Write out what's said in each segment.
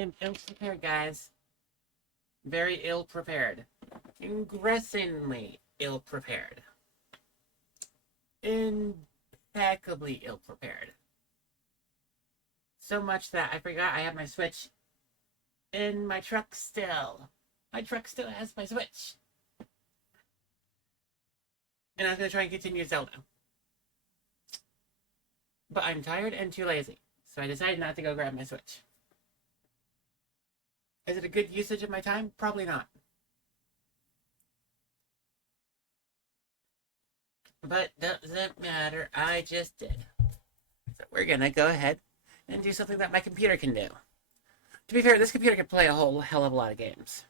I'm ill-prepared, guys. Very ill-prepared. Ingressingly ill-prepared. Impeccably ill-prepared. So much that I forgot I have my Switch in my truck still. My truck still has my Switch. And I was going to try and continue Zelda. But I'm tired and too lazy. So I decided not to go grab my Switch. Is it a good usage of my time? Probably not. But doesn't matter. I just did. So we're going to go ahead and do something that my computer can do. To be fair, this computer can play a whole hell of a lot of games.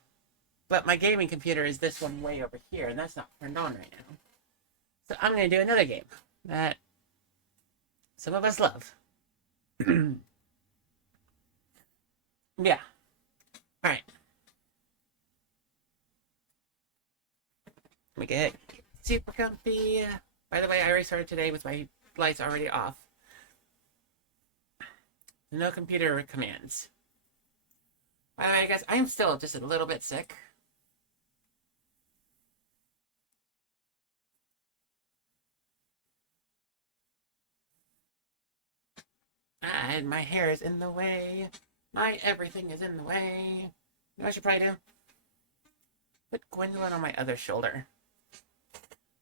But my gaming computer is this one way over here, and that's not turned on right now. So I'm going to do another game that some of us love. Yeah. Alright. Let me get super comfy. By the way, I already started today with my lights already off. No computer commands. By the way, guys, I am still just a little bit sick. And my hair is in the way. My everything is in the way. You know what I should probably do? Put Gwendolyn on my other shoulder.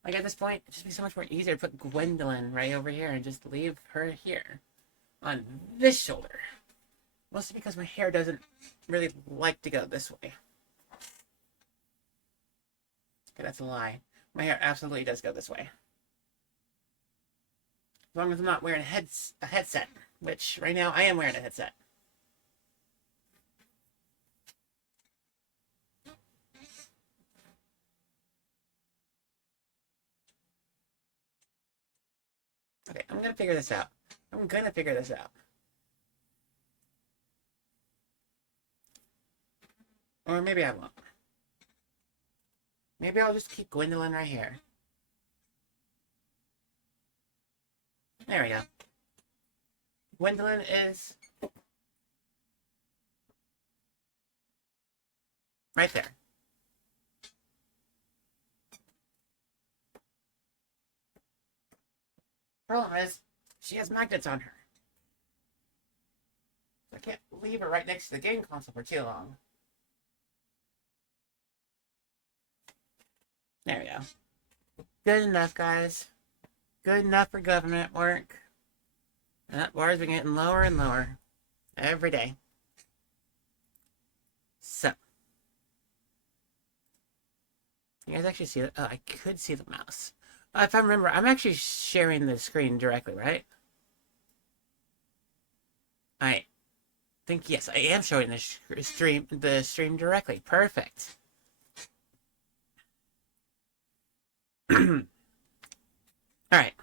Like at this point, it'd just be so much more easier to put Gwendolyn right over here and just leave her here. On this shoulder. Mostly because my hair doesn't really like to go this way. Okay, that's a lie. My hair absolutely does go this way. As long as I'm not wearing a headset. Which, right now, I am wearing a headset. Okay, I'm gonna figure this out. Or maybe I won't. Maybe I'll just keep Gwendolyn right here. There we go. Gwendolyn is right there. Problem is, she has magnets on her. I can't leave her right next to the game console for too long. There we go. Good enough, guys. Good enough for government work. And that bar's been getting lower and lower every day. So. You guys actually see it? Oh, I could see the mouse. If I remember, I'm actually sharing the screen directly, right? I think, yes, I am showing the stream directly. Perfect. Alright.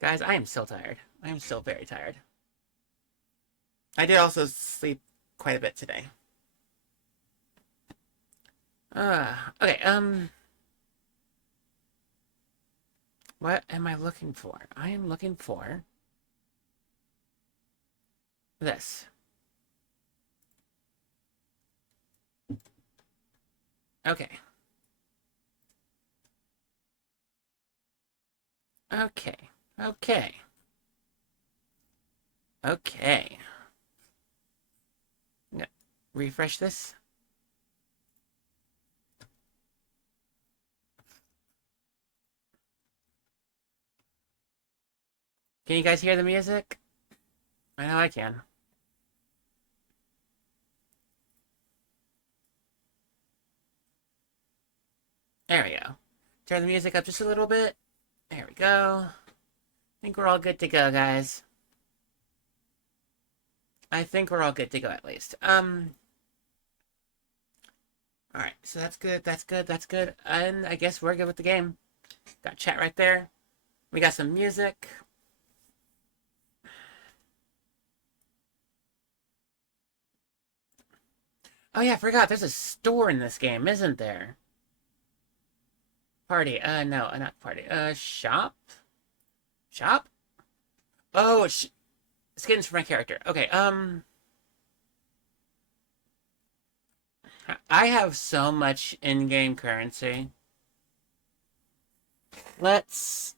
Guys, I am still tired. I am still very tired. I did also sleep quite a bit today. Okay, what am I looking for? I am looking for this. Okay. Okay. Okay. Okay. Yeah. Refresh this. Can you guys hear the music? I know I can. There we go. Turn the music up just a little bit. There we go. I think we're all good to go, guys. I think we're all good to go, at least. Alright, so that's good, that's good, that's good. And I guess we're good with the game. Got chat right there. We got some music. Oh yeah, I forgot. There's a store in this game, isn't there? Party. No, not party. Shop? Shop? Oh, skins for my character. Okay, I have so much in-game currency. Let's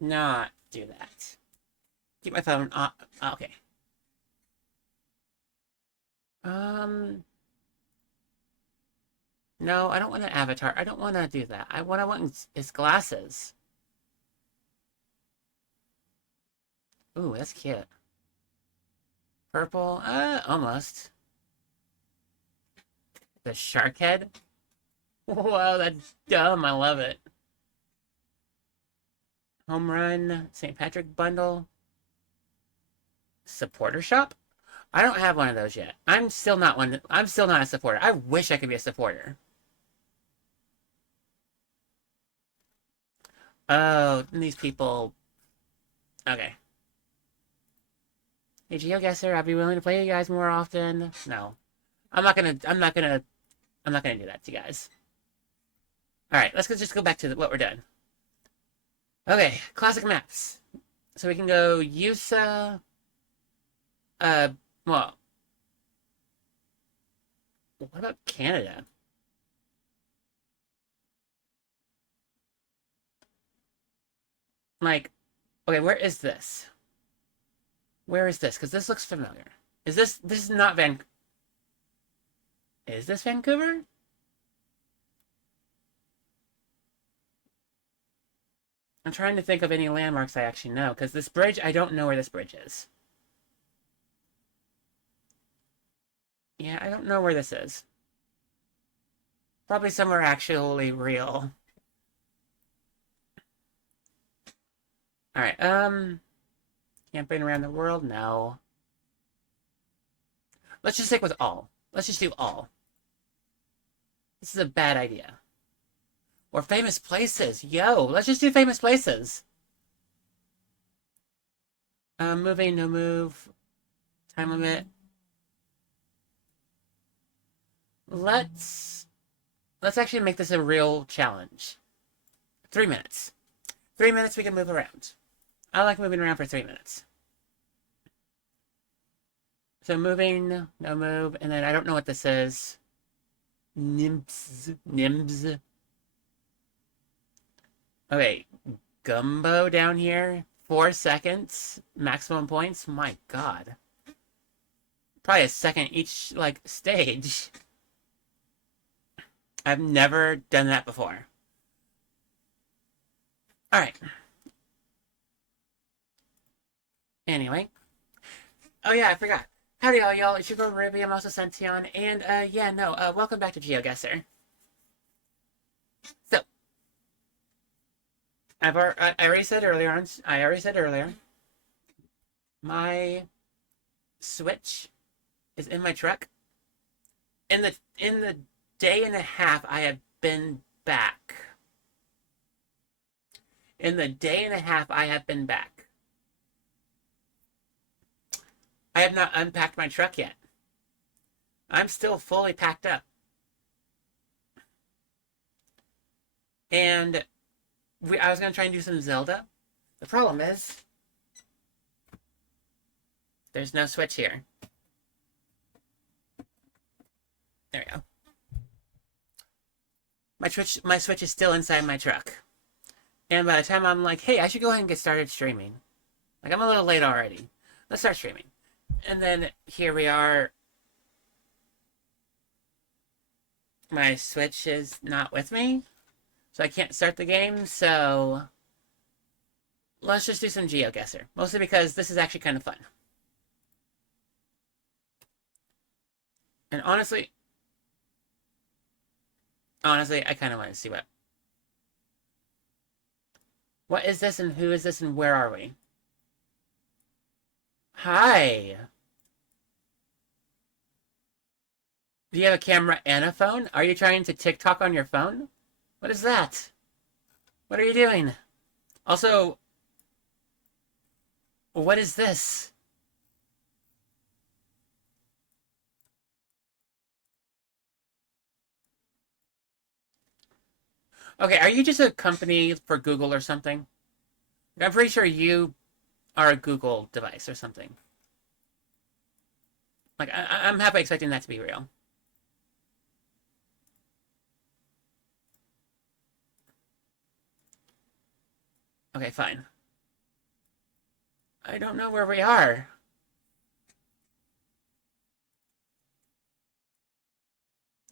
not do that. Keep my phone on. Okay. Um, no, I don't want an avatar. I don't want to do that. What I want is glasses. Ooh, that's cute. Purple, almost. The shark head? Whoa, that's dumb. I love it. Home run, St. Patrick bundle. Supporter shop? I don't have one of those yet. I'm still not one. I'm still not a supporter. I wish I could be a supporter. Oh, these people. Okay. Hey, GeoGuessr, I'd be willing to play you guys more often. No. I'm not gonna do that to you guys. Alright, just go back to what we're doing. Okay, classic maps. So we can go USA. Well. What about Canada? Like, okay, where is this? Where is this? Because this looks familiar. This is not Is this Vancouver? I'm trying to think of any landmarks I actually know, because this bridge, I don't know where this bridge is. Yeah, I don't know where this is. Probably somewhere actually real. Alright, campaign around the world? No. Let's just stick with all. Let's just do all. This is a bad idea. Or famous places. Yo, let's just do famous places. Moving, no move. Time limit. Let's actually make this a real challenge. 3 minutes. 3 minutes we can move around. I like moving around for 3 minutes. So moving, no move, and then I don't know what this is. Nimbs. Okay, Gumbo down here. 4 seconds. Maximum points. My god. Probably a second each, like, stage. I've never done that before. Alright. Anyway. Oh yeah, I forgot. Howdy all y'all, it's your girl Ruby, I'm also Sention, and yeah, no, welcome back to GeoGuessr. So, I already said earlier, my Switch is in my truck. In the day and a half I have been back. In the day and a half I have been back. I have not unpacked my truck yet. I'm still fully packed up. And I was going to try and do some Zelda. The problem is, there's no Switch here. There we go. My Switch is still inside my truck. And by the time I'm like, hey, I should go ahead and get started streaming. Like, I'm a little late already. Let's start streaming. And then here we are. My Switch is not with me. So I can't start the game, so let's just do some GeoGuessr. Mostly because this is actually kind of fun. And honestly, I kind of want to see what is this and who is this and where are we? Hi. Do you have a camera and a phone? Are you trying to TikTok on your phone? What is that? What are you doing? Also, what is this? Okay, are you just a company for Google or something? I'm pretty sure you our Google device or something. Like, I'm half expecting that to be real. Okay, fine. I don't know where we are.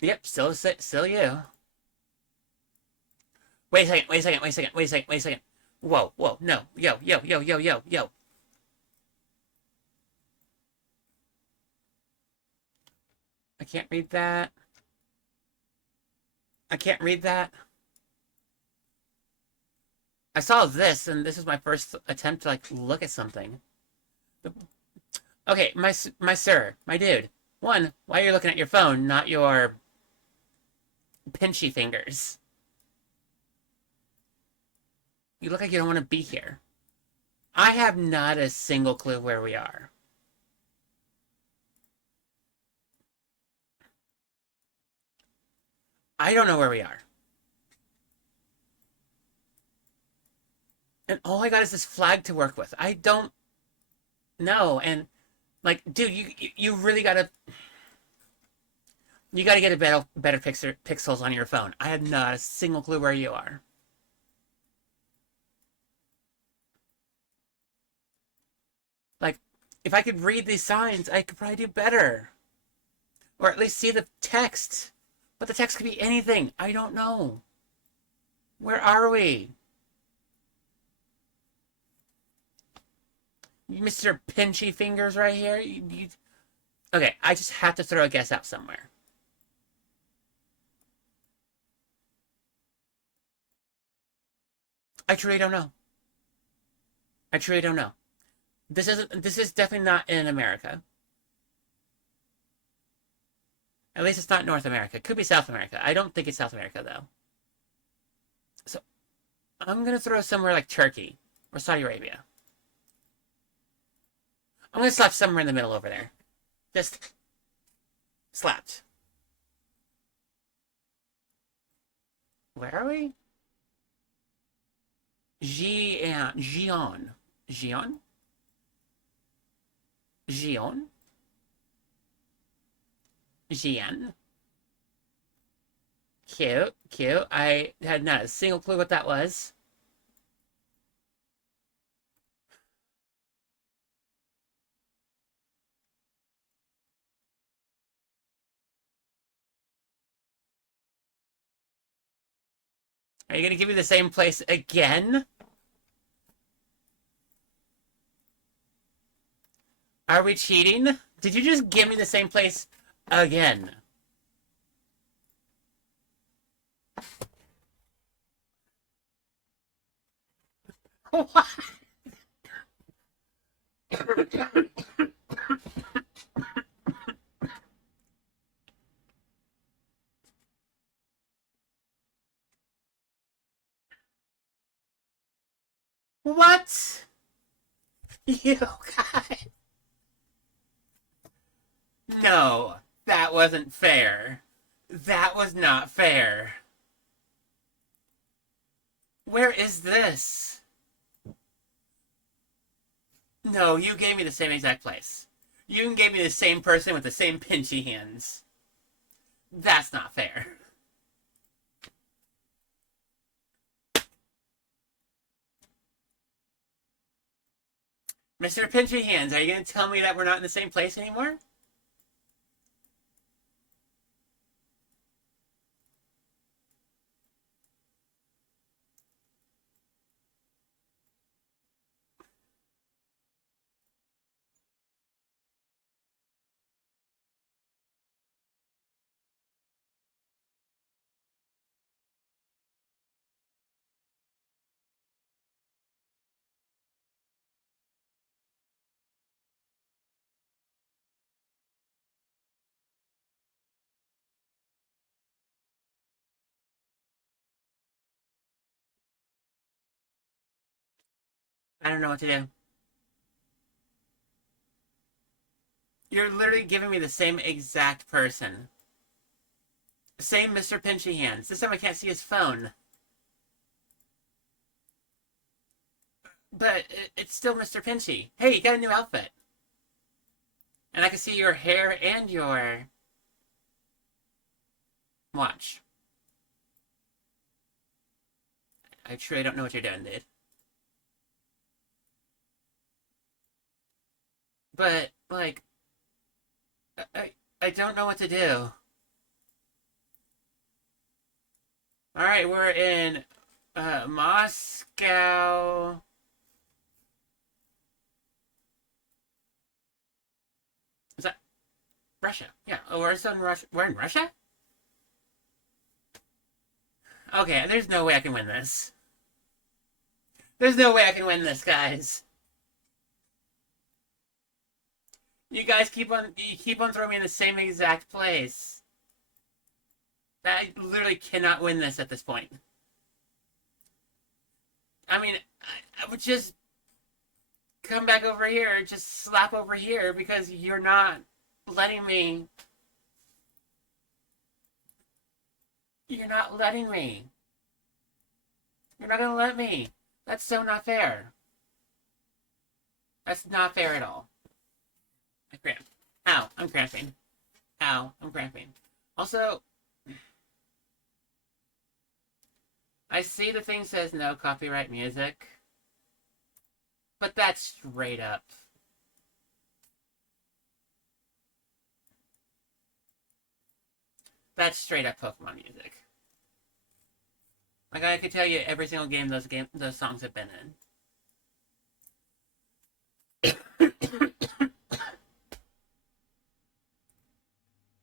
Yep, still you. Wait a second, wait a second, wait a second, wait a second, wait a second. Whoa, whoa, no. Yo. I can't read that. I can't read that. I saw this, and this is my first attempt to, like, look at something. Okay, my sir, my dude. One, why are you looking at your phone, not your pinchy fingers? You look like you don't want to be here. I have not a single clue where we are. I don't know where we are. And all I got is this flag to work with. I don't know. And, like, dude, you really gotta get a better pixels on your phone. I have not a single clue where you are. Like, if I could read these signs, I could probably do better. Or at least see the text. But the text could be anything. I don't know. Where are we? Mr. Pinchy Fingers right here? Okay, I just have to throw a guess out somewhere. I truly don't know. I truly don't know. This is definitely not in America. At least it's not North America. It could be South America. I don't think it's South America, though. So I'm going to throw somewhere like Turkey or Saudi Arabia. I'm going to slap somewhere in the middle over there. Just slapped. Where are we? Gion. Gion? Gion? Gian? Cute, cute. I had not a single clue what that was. Are you going to give me the same place again? Are we cheating? Did you just give me the same place again? What? What? You guys. No, that wasn't fair. That was not fair. Where is this? No, you gave me the same exact place. You gave me the same person with the same pinchy hands. That's not fair. Mr. Pinchy Hands, are you going to tell me that we're not in the same place anymore? I don't know what to do. You're literally giving me the same exact person. Same Mr. Pinchy Hands. This time I can't see his phone. But it's still Mr. Pinchy. Hey, you got a new outfit. And I can see your hair and your watch. I truly don't know what you're doing, dude. But, like, I don't know what to do. Alright, we're in Moscow. Is that Russia? Yeah. Oh, we're still in Russia. We're in Russia? Okay, there's no way I can win this. There's no way I can win this, guys. You keep on throwing me in the same exact place. I literally cannot win this at this point. I mean, I would just come back over here, just slap over here because you're not letting me. You're not letting me. You're not gonna let me. That's so not fair. That's not fair at all. I cramp. Ow, I'm cramping. Ow, I'm cramping. Also, I see the thing says no copyright music, but that's straight up. That's straight up Pokemon music. Like I could tell you every single those songs have been in.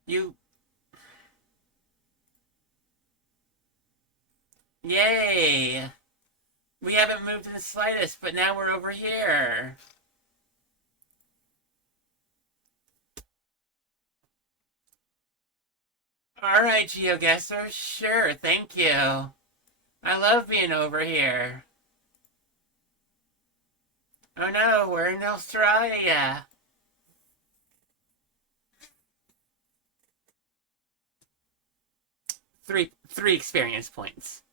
You Yay! We haven't moved in the slightest, but now we're over here. Alright, GeoGuessr, sure, thank you. I love being over here. Oh no, we're in Australia. Three experience points.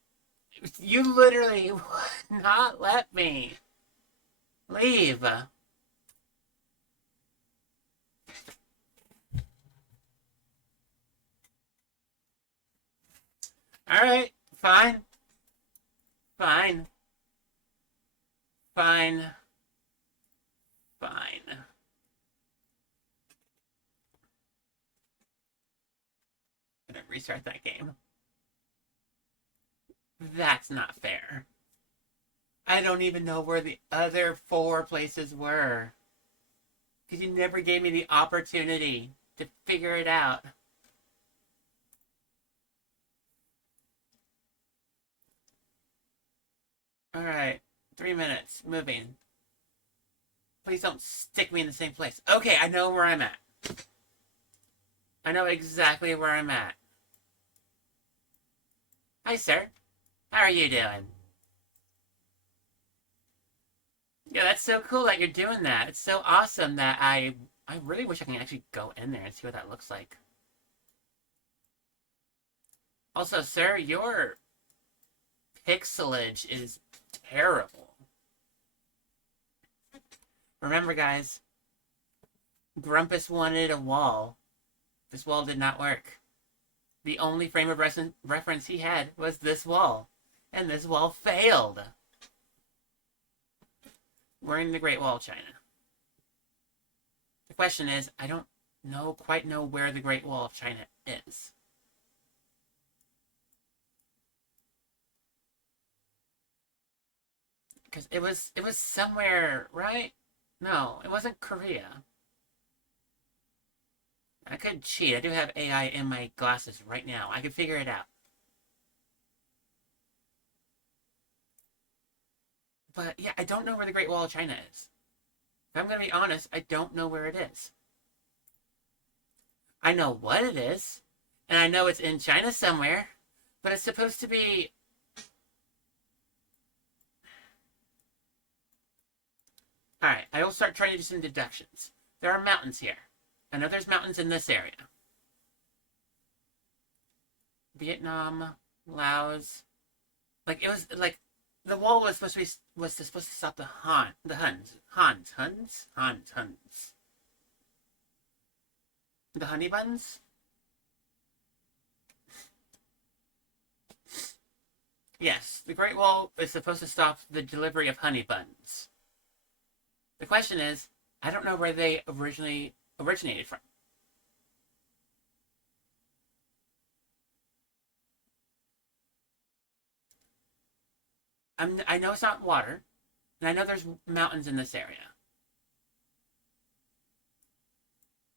You literally would not let me leave. Alright, fine. Fine. Fine. Fine. I'm gonna restart that game. That's not fair. I don't even know where the other 4 places were. Because you never gave me the opportunity to figure it out. Alright, 3 minutes. Moving. Please don't stick me in the same place. Okay, I know where I'm at. I know exactly where I'm at. Hi, sir. How are you doing? Yeah, that's so cool that you're doing that. It's so awesome that I really wish I can actually go in there and see what that looks like. Also, sir, your pixelage is terrible. Remember, guys, Grumpus wanted a wall. This wall did not work. The only frame of reference he had was this wall. And this wall failed. We're in the Great Wall of China. The question is, I don't quite know where the Great Wall of China is. Because it was somewhere, right? No, it wasn't Korea. I could cheat. I do have AI in my glasses right now. I could figure it out. But yeah, I don't know where the Great Wall of China is. If I'm going to be honest, I don't know where it is. I know what it is, and I know it's in China somewhere, but it's supposed to be... Alright, I will start trying to do some deductions. There are mountains here. I know there's mountains in this area. Vietnam, Laos. Like, it was, like, The wall was supposed to stop the Huns. The honey buns? Yes, the Great Wall is supposed to stop the delivery of honey buns. The question is, I don't know where they originally originated from. I know it's not water, and I know there's mountains in this area.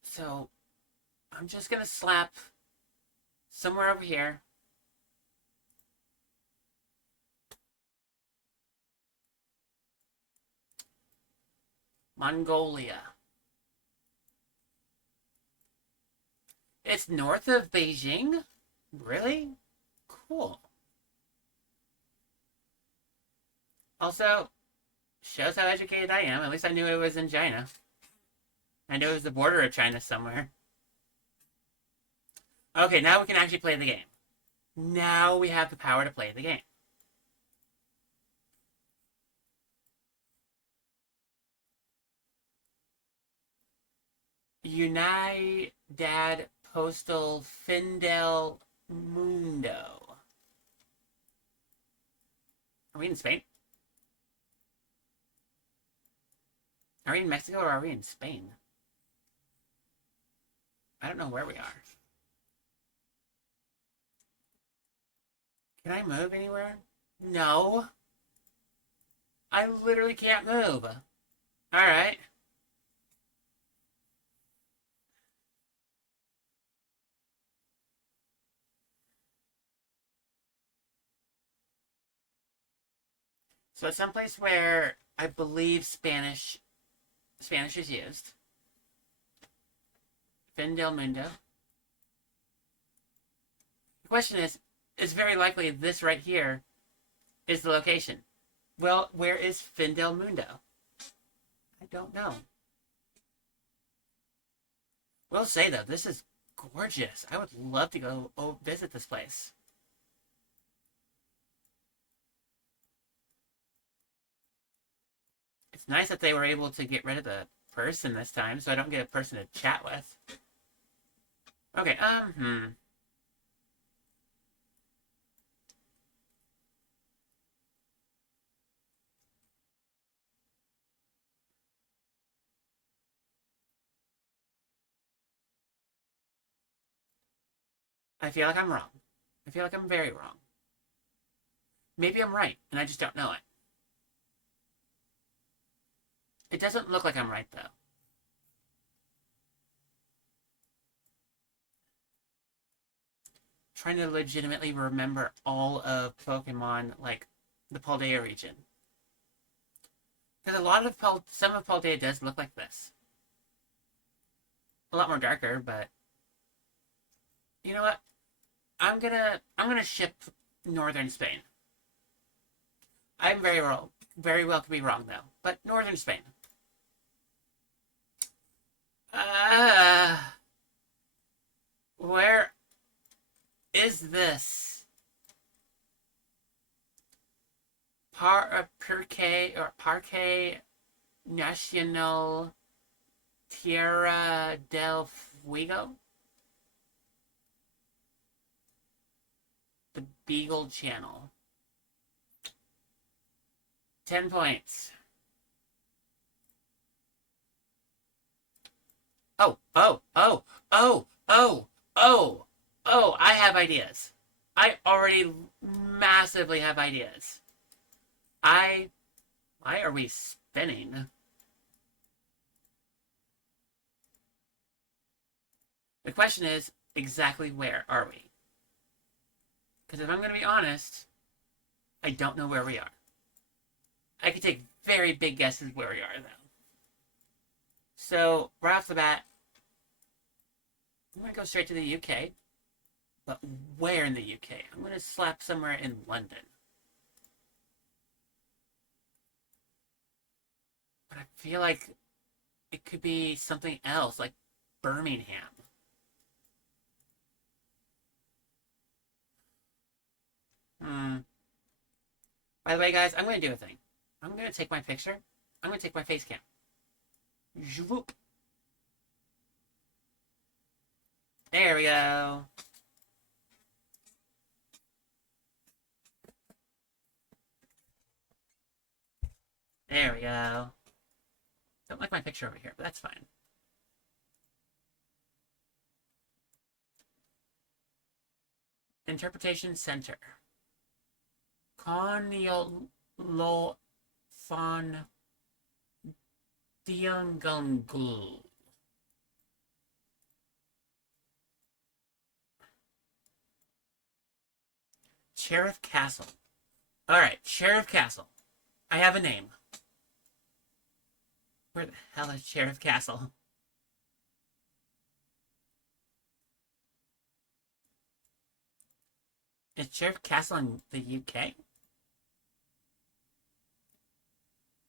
So I'm just gonna slap somewhere over here. Mongolia. It's north of Beijing? Really? Cool. Also, shows how educated I am. At least I knew it was in China. I knew it was the border of China somewhere. Okay, now we can actually play the game. Now we have the power to play the game. Unidad Postal Findel Mundo. Are we in Spain? Are we in Mexico or are we in Spain? I don't know where we are. Can I move anywhere? No. I literally can't move. Alright. So it's someplace where I believe Spanish is used. Fin del Mundo. The question is, it's very likely this right here is the location. Well, where is Fin del Mundo? I don't know. We'll say though, this is gorgeous. I would love to go visit this place. It's nice that they were able to get rid of the person this time, so I don't get a person to chat with. Okay, I feel like I'm wrong. I feel like I'm very wrong. Maybe I'm right, and I just don't know it. It doesn't look like I'm right, though. Trying to legitimately remember all of Pokemon, like, the Paldea region. Because a lot of some of Paldea does look like this. A lot more darker, but you know what? I'm gonna ship northern Spain. I'm very well could be wrong though, but northern Spain. Uh, where is this? Parque Nacional Tierra del Fuego? The Beagle Channel. 10 points. Oh, oh, oh, oh, oh, oh, oh, I have ideas. I already massively have ideas. Why are we spinning? The question is, exactly where are we? Because if I'm going to be honest, I don't know where we are. I could take very big guesses where we are, though. So, right off the bat, I'm going to go straight to the UK. But where in the UK? I'm going to slap somewhere in London. But I feel like it could be something else, like Birmingham. Hmm. By the way, guys, I'm going to do a thing. I'm going to take my picture. I'm going to take my face cam. Zwoop. There we go. There we go. Don't like my picture over here, but that's fine. Interpretation Center. Conyo lo fan diangungul. Sheriff Castle. Alright, Sheriff Castle. I have a name. Where the hell is Sheriff Castle? Is Sheriff Castle in the UK?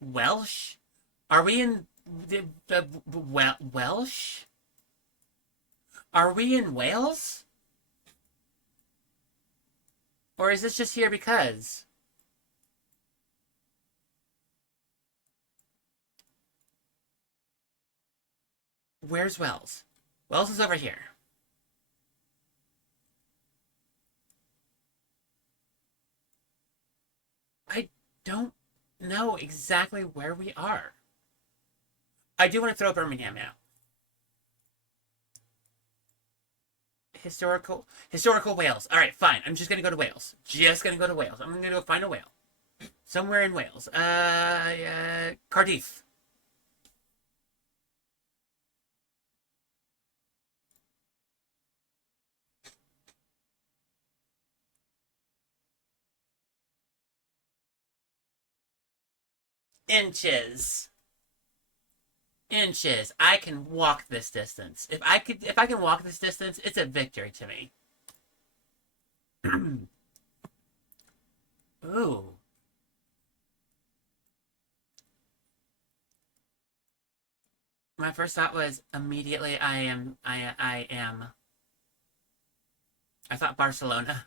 Welsh? Are we in the Welsh? Are we in Wales? Or is this just here because? Where's Wells? Wells is over here. I don't know exactly where we are. I do want to throw Birmingham out. Historical Wales. All right, fine. I'm just gonna go to Wales. Just gonna go to Wales. I'm gonna go find a whale somewhere in Wales. Cardiff. Inches. Inches. I can walk this distance. If I can walk this distance, it's a victory to me. Ooh. My first thought was immediately I thought Barcelona.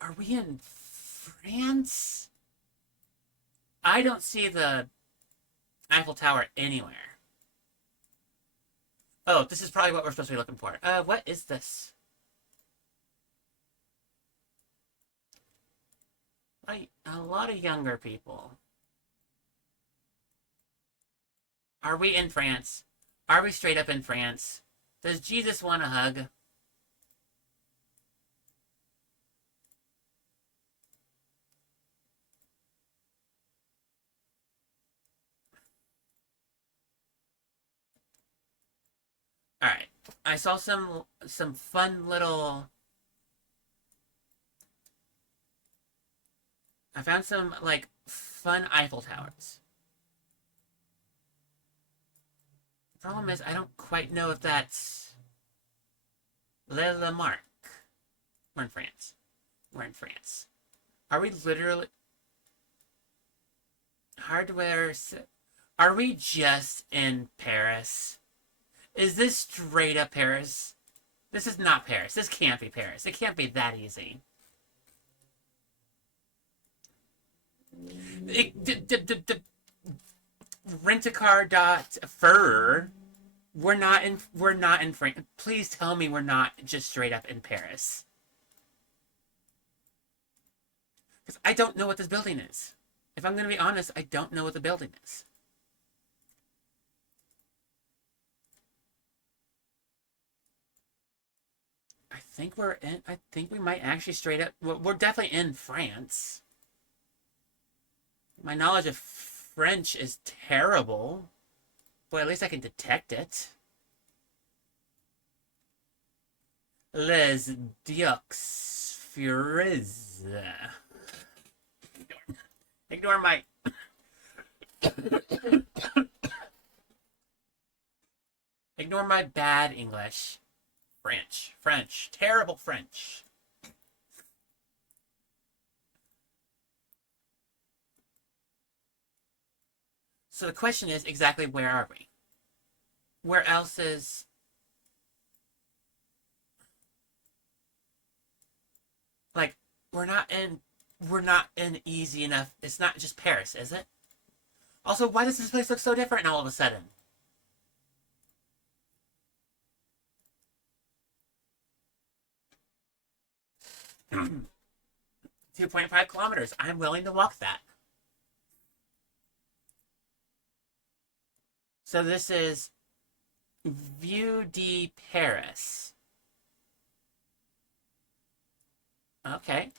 Are we in France? I don't see the Eiffel Tower anywhere. Oh, this is probably what we're supposed to be looking for. What is this? Like, a lot of younger people. Are we in France? Are we straight up in France? Does Jesus want a hug? Alright. I saw some fun little... I found some, like, fun Eiffel Towers. The problem is, I don't quite know if that's... Le Marque. We're in France. We're in France. Are we literally... Hardware... Are we just in Paris? Is this straight up Paris? This is not Paris. This can't be Paris. It can't be that easy. Rent-a-car.fur. We're not in France. Please tell me we're not just straight up in Paris. Because I don't know what this building is. If I'm going to be honest, I don't know what the building is. I think we might actually straight up, we're definitely in France. My knowledge of French is terrible, but at least I can detect it. Les Deux Furieux. Ignore my... Ignore my bad English. French. Terrible French. So the question is, exactly where are we? Where else is... Like, we're not in easy enough. It's not just Paris, is it? Also, why does this place look so different all of a sudden? 2.5 kilometers. I'm willing to walk that. So this is View de Paris. Okay.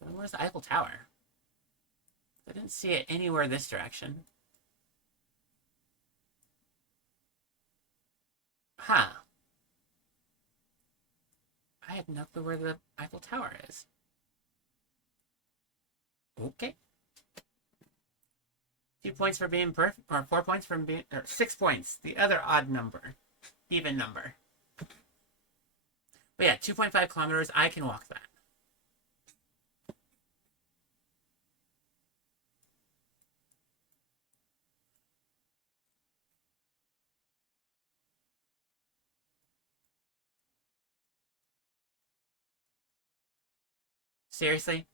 So where's the Eiffel Tower? I didn't see it anywhere this direction. Huh. I have no clue where the Eiffel Tower is. Okay. 2 points for being perfect, or 4 points from being, or 6 points. The other odd number. Even number. But yeah, 2.5 kilometers. I can walk that. Seriously?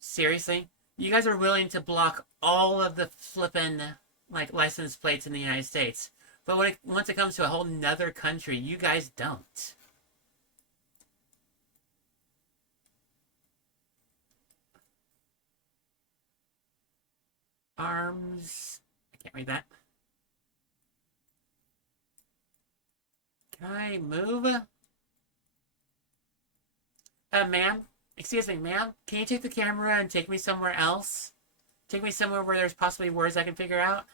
Seriously? You guys are willing to block all of the flippin' like license plates in the United States, but once it comes to a whole nother country, you guys don't. Arms. I can't read that. Can I move? Ma'am? Excuse me, ma'am? Can you take the camera and take me somewhere else? Take me somewhere where there's possibly words I can figure out?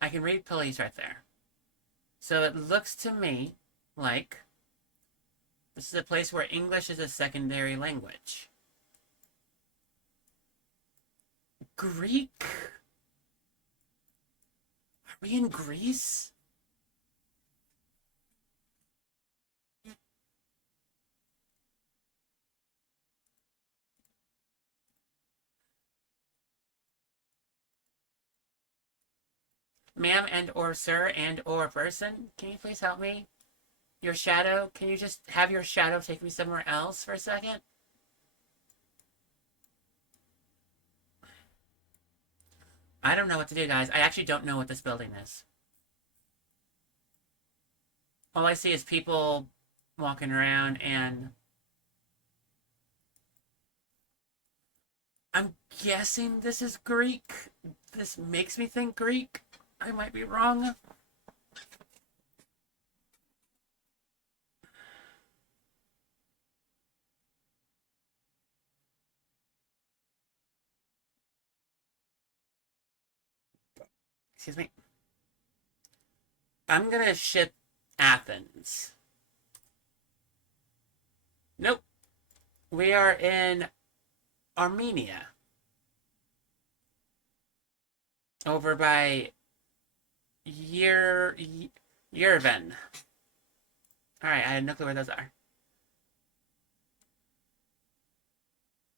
I can read police right there. So it looks to me like this is a place where English is a secondary language. Greek? Are we in Greece? Ma'am and or sir and or person, can you please help me? Your shadow, can you just have your shadow take me somewhere else for a second? I don't know what to do, guys. I actually don't know what this building is. All I see is people walking around, and I'm guessing this is Greek. This makes me think Greek. I might be wrong. Excuse me. I'm gonna ship Athens. Nope. We are in Armenia. Over by Yerevan. Alright, I have no clue where those are.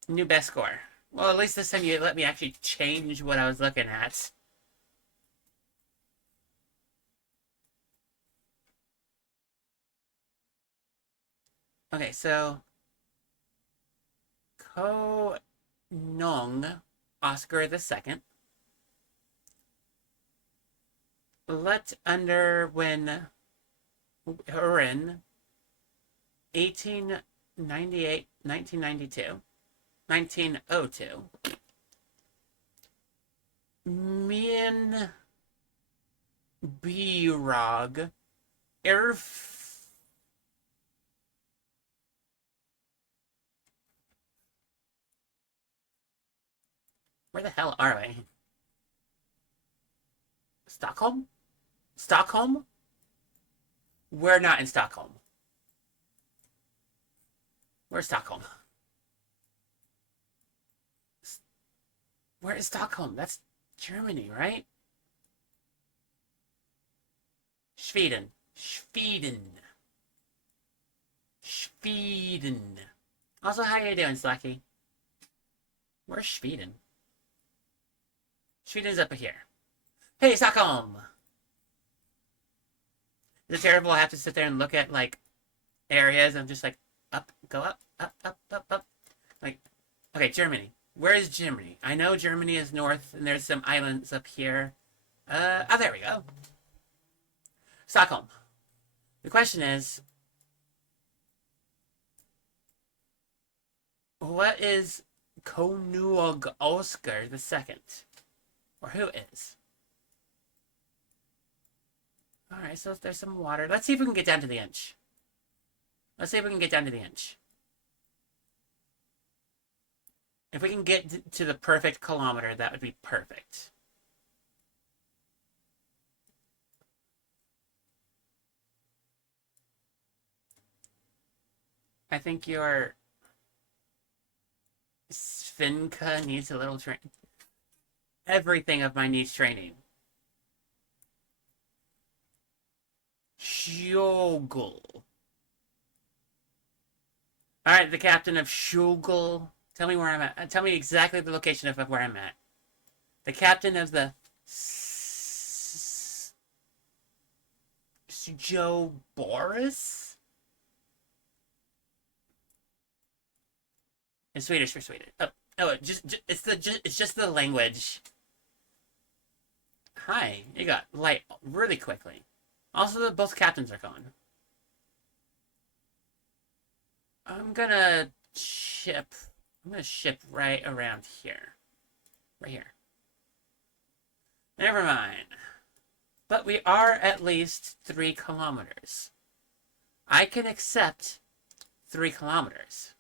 New best score. Well, at least this time you let me actually change what I was looking at. Okay, so Ko Nong, Oscar the Second. Let underwin Hurin 1898, 1992, 1902. Min Birog Irf. Where the hell are we? Stockholm? Stockholm? We're not in Stockholm. Where's Stockholm? Where is Stockholm? That's Germany, right? Schweden. Schweden. Schweden. Also, how you doing, Slacky? Where's Schweden? Sweden's up here. Hey, Stockholm! Is it terrible I have to sit there and look at, like, areas and just, like, up, go up, up, up, up, up. Like, okay, Germany. Where is Germany? I know Germany is north, and there's some islands up here. Oh, there we go. Stockholm. The question is, what is Konung Oscar II? Or who is? Alright, so there's some water. Let's see if we can get down to the inch. Let's see if we can get down to the inch. If we can get to the perfect kilometer, that would be perfect. I think your Svinka needs a little training. Everything of mine needs training. Shogul. Alright, the captain of Shogul. Tell me where I'm at. Tell me exactly the location of where I'm at. The captain of the Joe Boris? It's Swedish for Sweden. Oh, it's just the language. Hi, you got light really quickly. Also, both captains are gone. I'm gonna ship. I'm gonna ship right around here. Right here. Never mind. But we are at least 3 kilometers. I can accept 3 kilometers.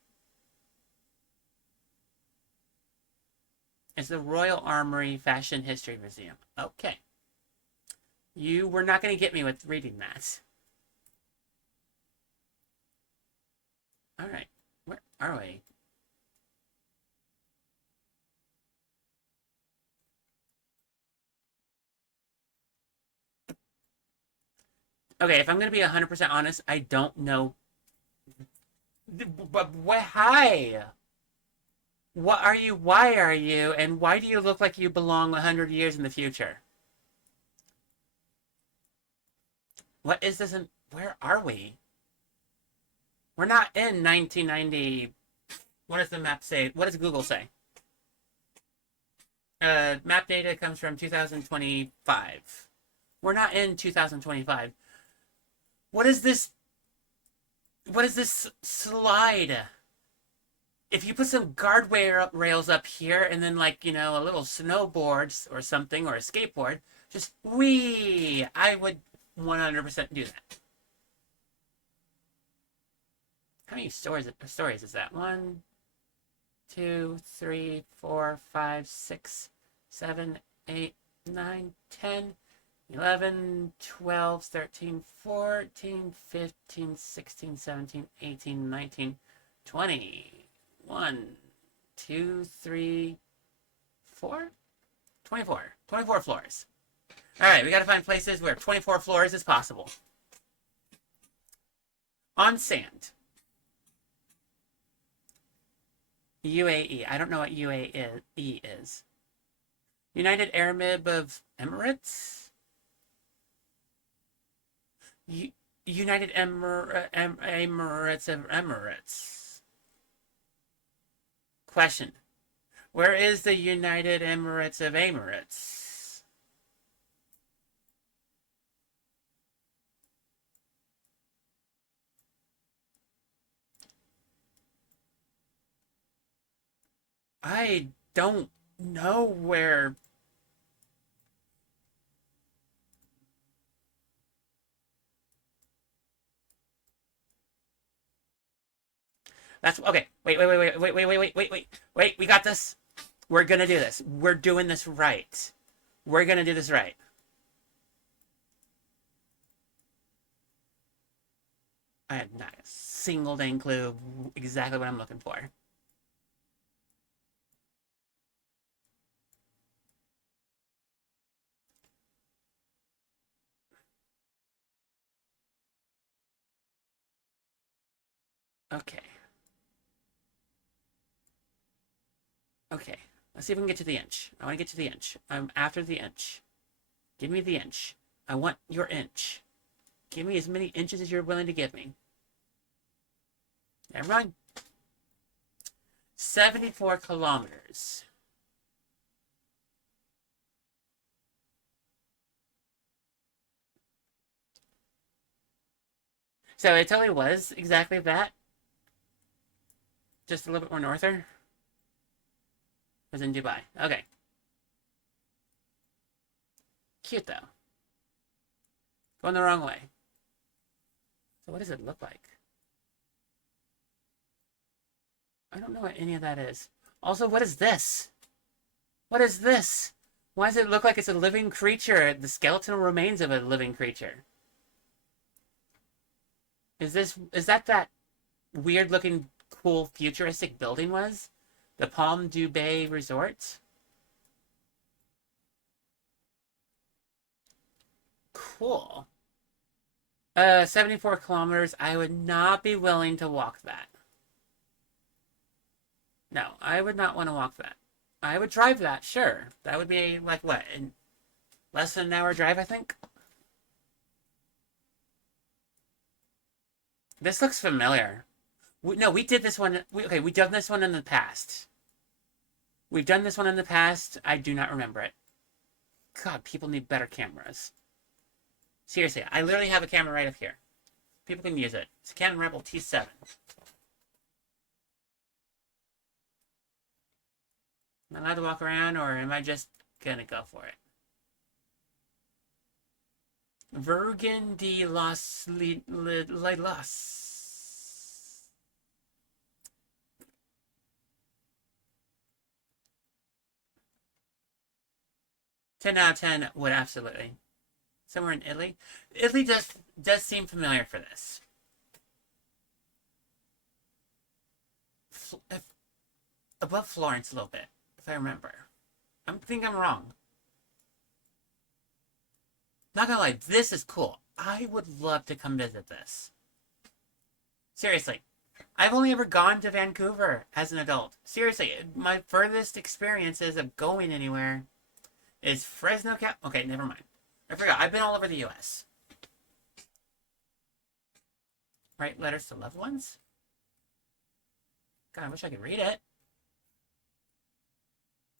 It's the Royal Armory Fashion History Museum. Okay. You were not going to get me with reading that. Alright. Where are we? Okay, if I'm going to be 100% honest, I don't know. But hi! What are you? Why are you? And why do you look like you belong 100 years in the future? What is this? Where are we? We're not in 1990. What does the map say? What does Google say? Map data comes from 2025. We're not in 2025. What is this? What is this slide? If you put some guard rails up here and then, like, you know, a little snowboard or something, or a skateboard, just whee! I would 100% do that. How many stories is that? 1, 2, 3, 4, 5, 6, 7, 8, 9, 10, 11, 12, 13, 14, 15, 16, 17, 18, 19, 20. 1, 2, 3, 4? 24. 24 floors. Alright, we gotta find places where 24 floors is possible. On sand. UAE. I don't know what UAE is. United Arab of Emirates? United Emirates of Emirates. Question. Where is the United Emirates of Emirates? I don't know where. That's okay. Wait. We got this. We're gonna do this. We're doing this right. We're gonna do this right. I have not a single dang clue exactly what I'm looking for. Okay. Okay. Let's see if we can get to the inch. I want to get to the inch. I'm after the inch. Give me the inch. I want your inch. Give me as many inches as you're willing to give me. Never mind. 74 kilometers. So it totally was exactly that. Just a little bit more norther. It was in Dubai. Okay. Cute though. Going the wrong way. So what does it look like? I don't know what any of that is. Also, what is this? What is this? Why does it look like it's a living creature? The skeletal remains of a living creature. Is that weird looking cool futuristic building was? The Palm du Bay Resort? Cool. 74 kilometers. I would not be willing to walk that. No, I would not want to walk that. I would drive that, sure. That would be like what? In less than an hour drive, I think? This looks familiar. No, we did this one. We've done this one in the past. We've done this one in the past. I do not remember it. God, people need better cameras. Seriously, I literally have a camera right up here. People can use it. It's a Canon Rebel T7. Am I allowed to walk around, or am I just gonna go for it? Virgen de los Lilas. 10 out of 10 would absolutely. Somewhere in Italy. Italy does seem familiar for this. Above Florence a little bit, if I remember. I think I'm wrong. Not gonna lie, this is cool. I would love to come visit this. Seriously. I've only ever gone to Vancouver as an adult. Seriously, my furthest experiences of going anywhere is Fresno, Okay, never mind. I forgot. I've been all over the U.S. Write letters to loved ones? God, I wish I could read it.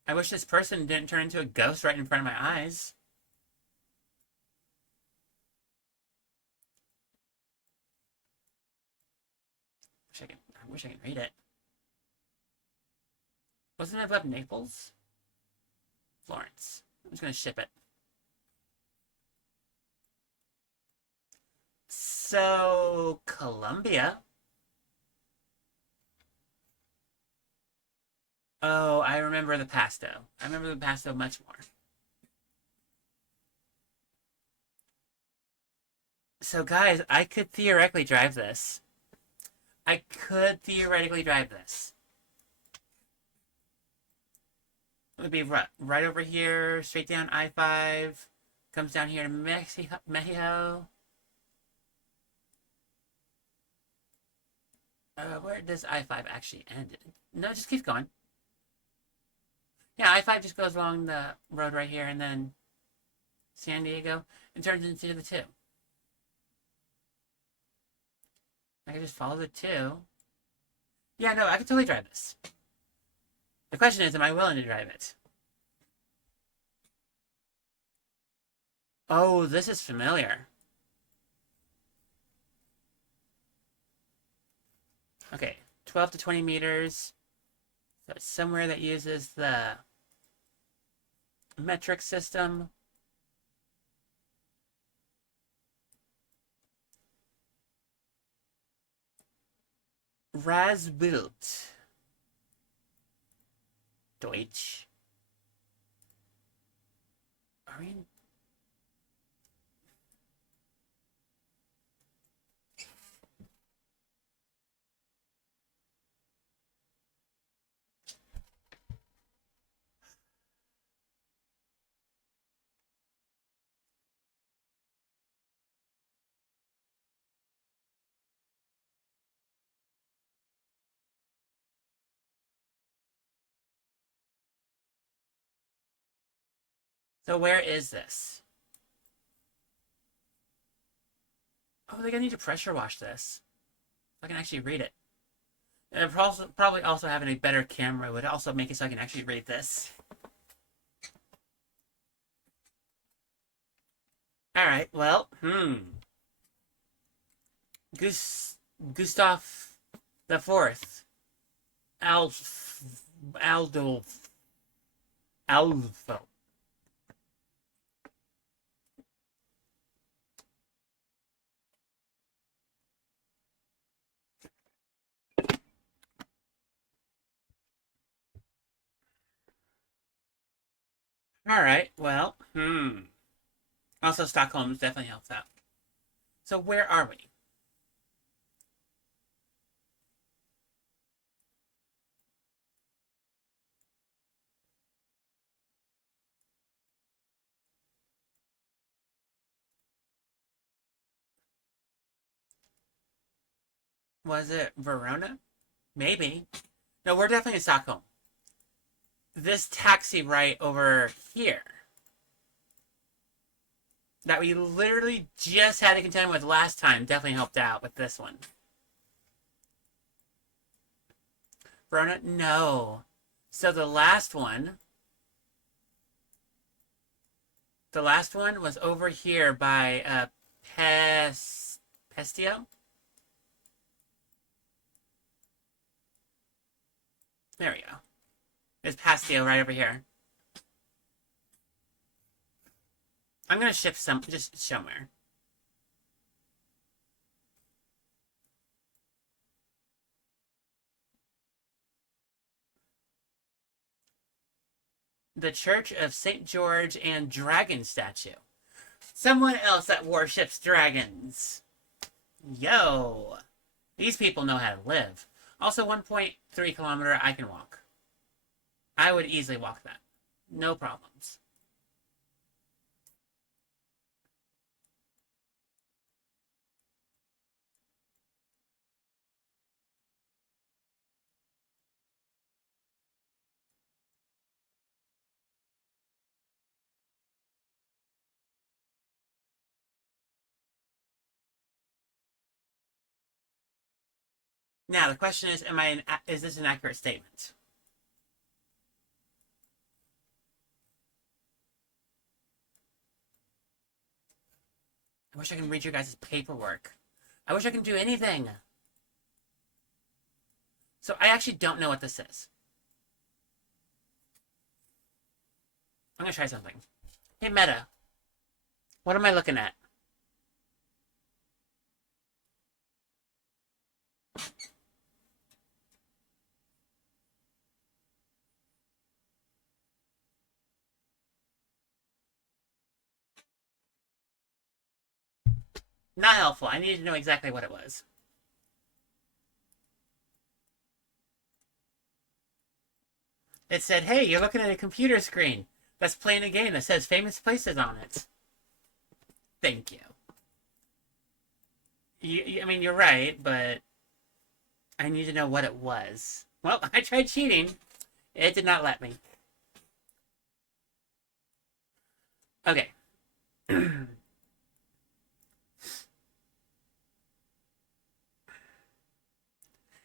I wish this person didn't turn into a ghost right in front of my eyes. I wish I could read it. Wasn't it above Naples? Florence. I'm just gonna ship it. So, Colombia. Oh, I remember the Pasto. I remember the Pasto much more. So, guys, I could theoretically drive this. I could theoretically drive this. It would be right over here, straight down I-5, comes down here to Mexico. Where does I-5 actually end? No, just keep going. Yeah, I-5 just goes along the road right here, and then San Diego, and turns into the 2. I can just follow the 2. Yeah, no, I can totally drive this. The question is, am I willing to drive it? Oh, this is familiar. Okay, 12 to 20 meters. So it's somewhere that uses the metric system. Rasbilt. Deutsch. Are we in So where is this? Oh, they're gonna need to pressure wash this. So I can actually read it. And probably also having a better camera would also make it so I can actually read this. Alright, well, Gustav the Fourth. Aldolf. Alfo. Alright, well, Also, Stockholm definitely helps out. So where are we? Was it Verona? Maybe. No, we're definitely in Stockholm. This taxi right over here that we literally just had to contend with last time definitely helped out with this one. Verona? No. So the last one was over here by Pestio. There we go. There's Pastio right over here. I'm gonna ship just somewhere. The Church of St. George and Dragon Statue. Someone else that worships dragons. Yo. These people know how to live. Also, 1.3 kilometer I can walk. I would easily walk that. No problems. Now, the question is, is this an accurate statement? I wish I could read your guys' paperwork. I wish I could do anything. So I actually don't know what this is. I'm gonna try something. Hey, Meta. What am I looking at? Not helpful. I needed to know exactly what it was. It said, hey, you're looking at a computer screen that's playing a game that says famous places on it. Thank you. I mean, you're right, but I need to know what it was. Well, I tried cheating. It did not let me. Okay.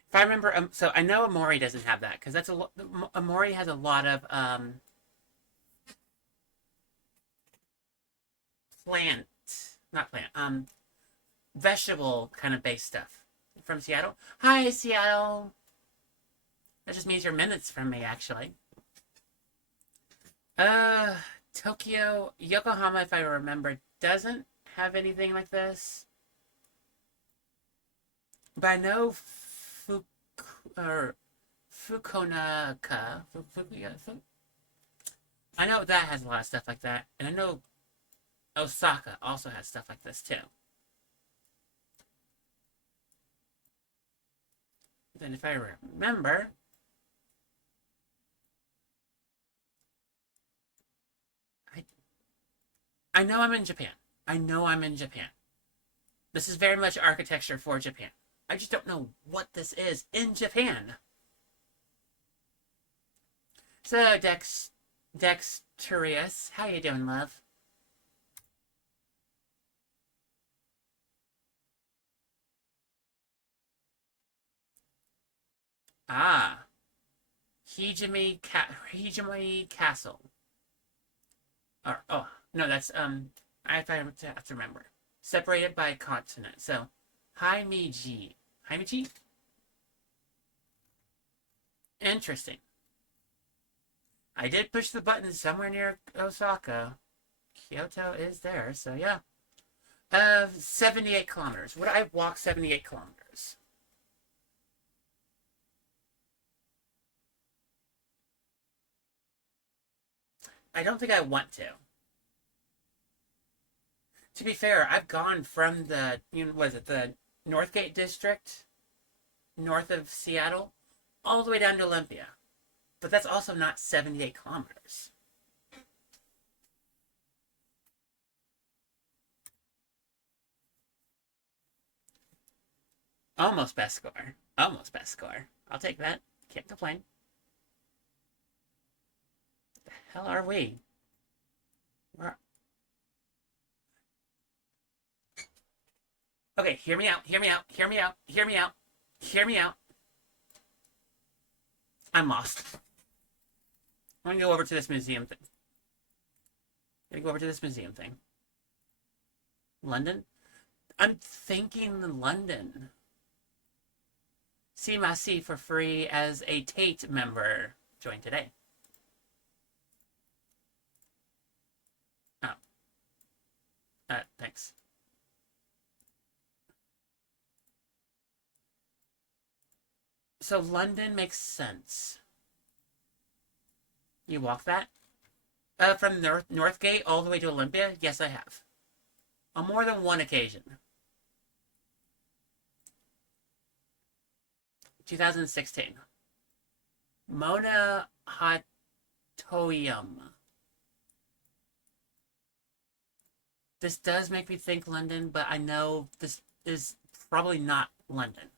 If I remember, so I know Amori doesn't have that because that's Amori has a lot of plant, not plant, vegetable kind of based stuff from Seattle. Hi, Seattle. That just means you're minutes from me, actually. Uh, Tokyo, Yokohama, if I remember, doesn't have anything like this. But I know Fukonaka. I know that has a lot of stuff like that, and I know Osaka also has stuff like this too. Then, if I remember, I I know I'm in Japan. I know I'm in Japan. This is very much architecture for Japan. I just don't know what this is in Japan. So Turius. How you doing, love? Ah, Hijime Castle. Or, oh, no, that's, have to remember. Separated by a continent. So, Himeji. Himeji? Interesting. I did push the button somewhere near Osaka. Kyoto is there, so yeah. 78 kilometers. Would I walk 78 kilometers? I don't think I want to. To be fair, I've gone from the, was it the Northgate district, north of Seattle, all the way down to Olympia. But that's also not 78 kilometers. Almost best score. Almost best score. I'll take that. Can't complain. The hell are we? Where? Okay, hear me out. Hear me out. Hear me out. Hear me out. Hear me out. I'm lost. I'm gonna go over to this museum thing. I'm gonna go over to this museum thing. London? I'm thinking London. See my see for free as a Tate member. Join today. Oh. Thanks. So London makes sense. You walk that? From Northgate all the way to Olympia? Yes, I have. On more than one occasion. 2016. Mona Hatoyum. This does make me think London, but I know this is probably not London.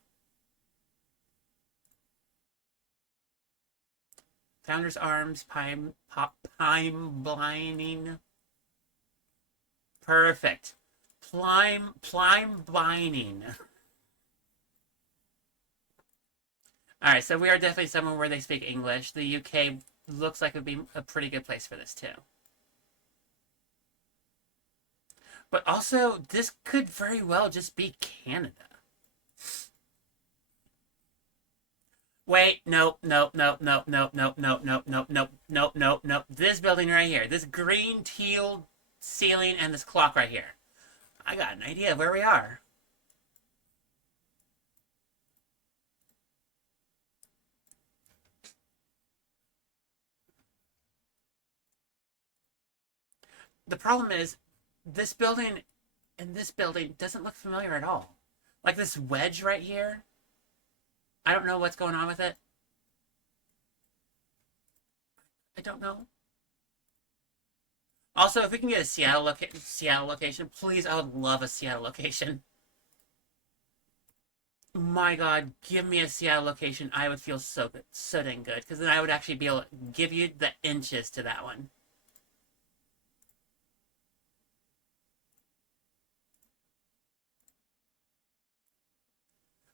Founder's Arms, Pine Blining. Perfect. Plime Blining. Alright, so we are definitely somewhere where they speak English. The UK looks like it would be a pretty good place for this, too. But also, this could very well just be Canada. Wait, nope, nope, nope, nope, nope, nope, nope, nope, nope, nope, nope, nope, nope. This building right here. This green teal ceiling and this clock right here. I got an idea of where we are. The problem is, this building and this building doesn't look familiar at all. Like this wedge right here. I don't know what's going on with it. I don't know. Also, if we can get a Seattle location, please, I would love a Seattle location. My God, give me a Seattle location. I would feel so good, so dang good, because then I would actually be able to give you the inches to that one.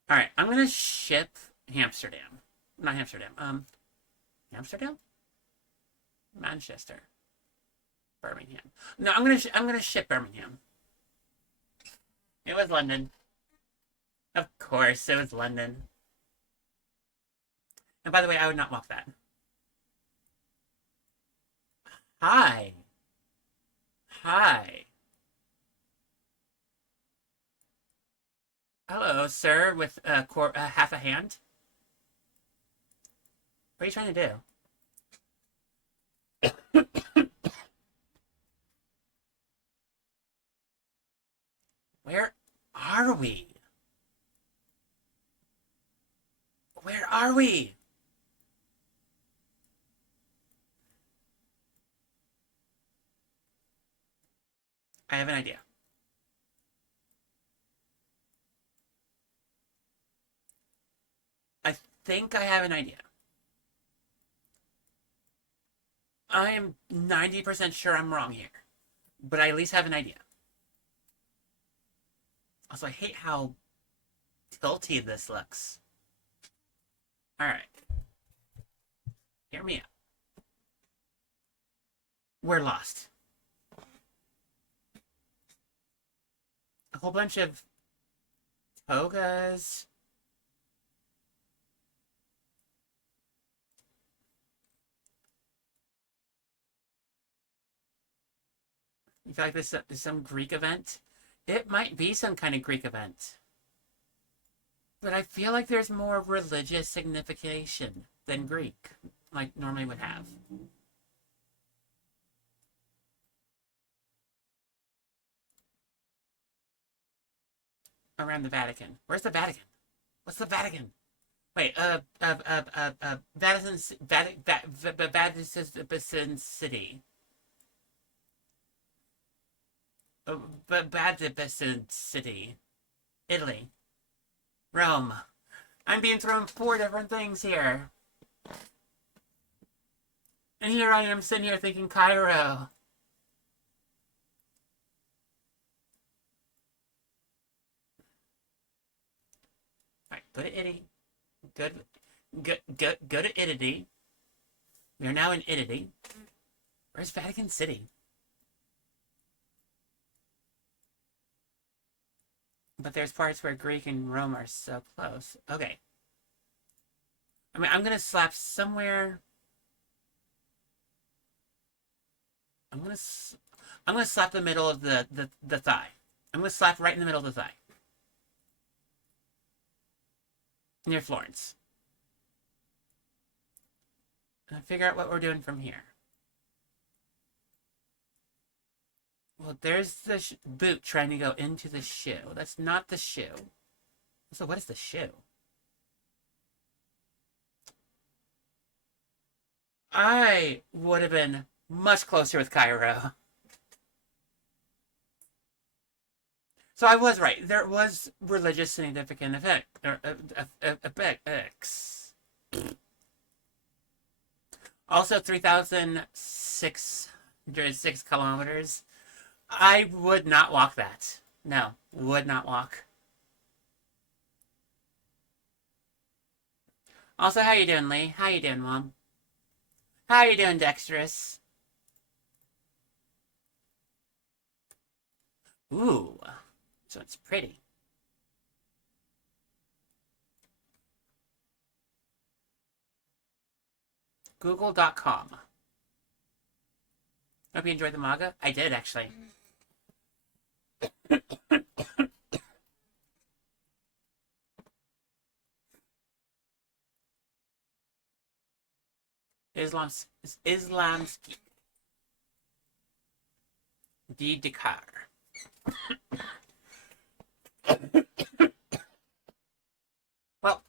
All right, I'm gonna ship Amsterdam, not Amsterdam. Amsterdam, Manchester, Birmingham. No, I'm gonna ship Birmingham. It was London. Of course, it was London. And by the way, I would not walk that. Hi. Hi. Hello, sir, with half a hand. What are you trying to do? Where are we? Where are we? I have an idea. I think I have an idea. I am 90% sure I'm wrong here, but I at least have an idea. Also, I hate how tilty this looks. Alright, hear me out. We're lost. A whole bunch of togas. You feel like this is some Greek event? It might be some kind of Greek event. But I feel like there's more religious signification than Greek, like normally would have. Around the Vatican. Where's the Vatican? What's the Vatican? Wait, Vatican, Vatican City. Vatican City. Italy. Rome. I'm being thrown 4 different things here. And here I am sitting here thinking Cairo. Alright, go to Italy. Go to Italy. We are now in Italy. Where's Vatican City? But there's parts where Greek and Rome are so close. Okay. I mean, I'm gonna slap somewhere. I'm gonna slap the middle of the thigh. I'm gonna slap right in the middle of the thigh. Near Florence. And figure out what we're doing from here. Well, there's the boot trying to go into the shoe. That's not the shoe. So what is the shoe? I would have been much closer with Cairo. So I was right. There was religious significant effects. Also, 3,606 kilometers. I would not walk that. No, would not walk. Also, how you doing, Lee? How you doing, Mom? How you doing, Dexterous? Ooh, so it's pretty. Google.com. Hope you enjoyed the manga. I did, actually. Islamski. D. Dakar. Well,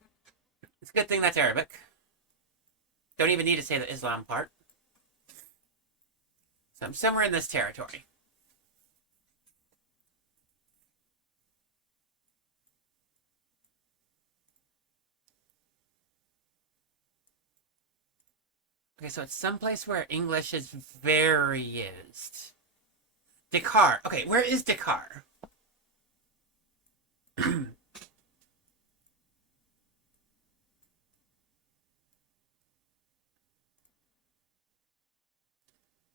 it's a good thing that's Arabic. Don't even need to say the Islam part. So I'm somewhere in this territory. Okay, so it's someplace where English is very used. Dakar. Okay, where is Dakar?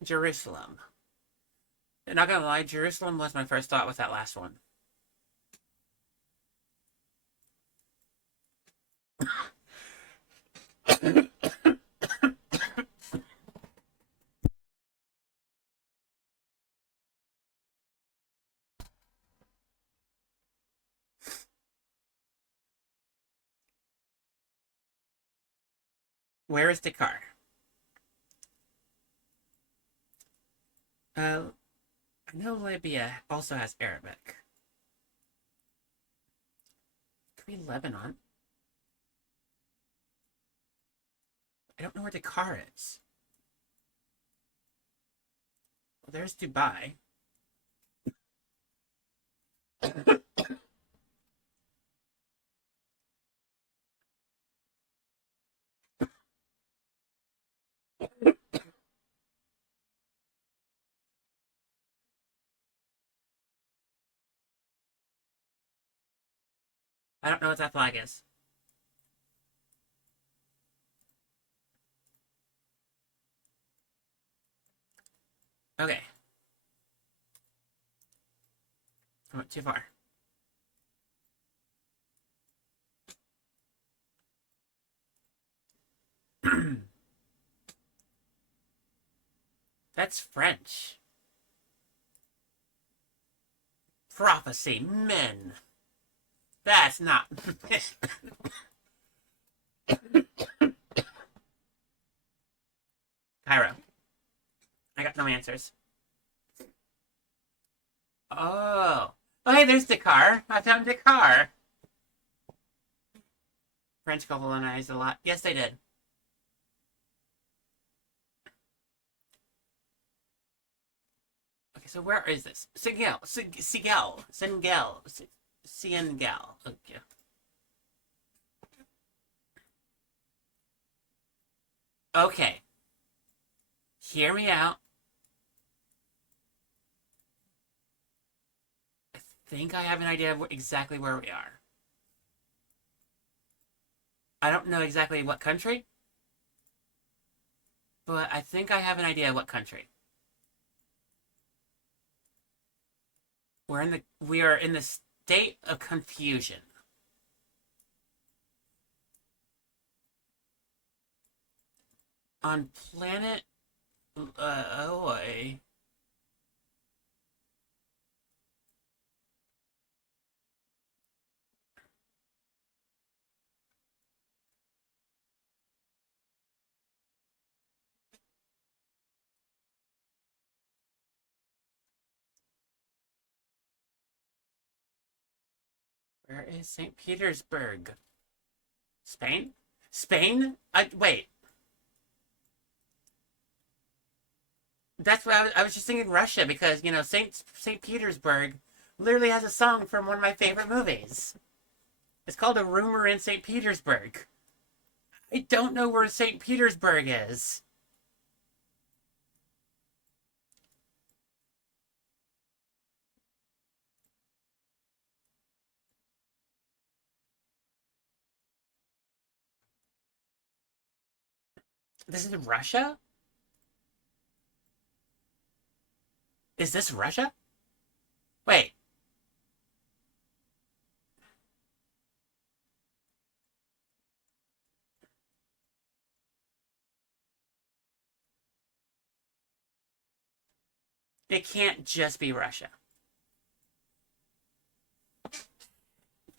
Jerusalem. Not gonna lie, Jerusalem was my first thought with that last one. Where is Dakar? I know Libya also has Arabic. Could be Lebanon. I don't know where Dakar is. Well, there's Dubai. I don't know what that flag is. Okay. I went too far. That's French. Prophecy, men. That's not. Cairo. I got no answers. Oh. Oh, hey, there's Dakar. I found Dakar. French colonized a lot. Yes, they did. Okay, so where is this? Senegal. Okay. Okay. Hear me out. I think I have an idea of exactly where we are. I don't know exactly what country, but I think I have an idea of what country. We are in the state of confusion. On planet oh, where is St. Petersburg? Spain? Spain? Wait. That's what I was just thinking Russia because, St. Petersburg literally has a song from one of my favorite movies. It's called A Rumor in St. Petersburg. I don't know where St. Petersburg is. This is Russia? Is this Russia? Wait. It can't just be Russia.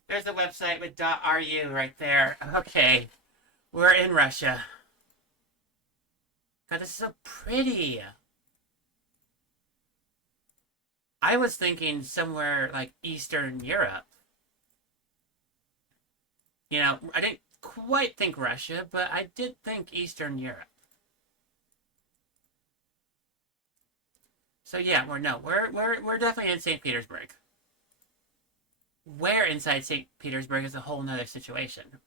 There's the website with .ru right there. Okay. We're in Russia. God, this is so pretty. I was thinking somewhere like Eastern Europe. I didn't quite think Russia, but I did think Eastern Europe. So yeah, we're definitely in St. Petersburg. Where inside St. Petersburg is a whole nother situation.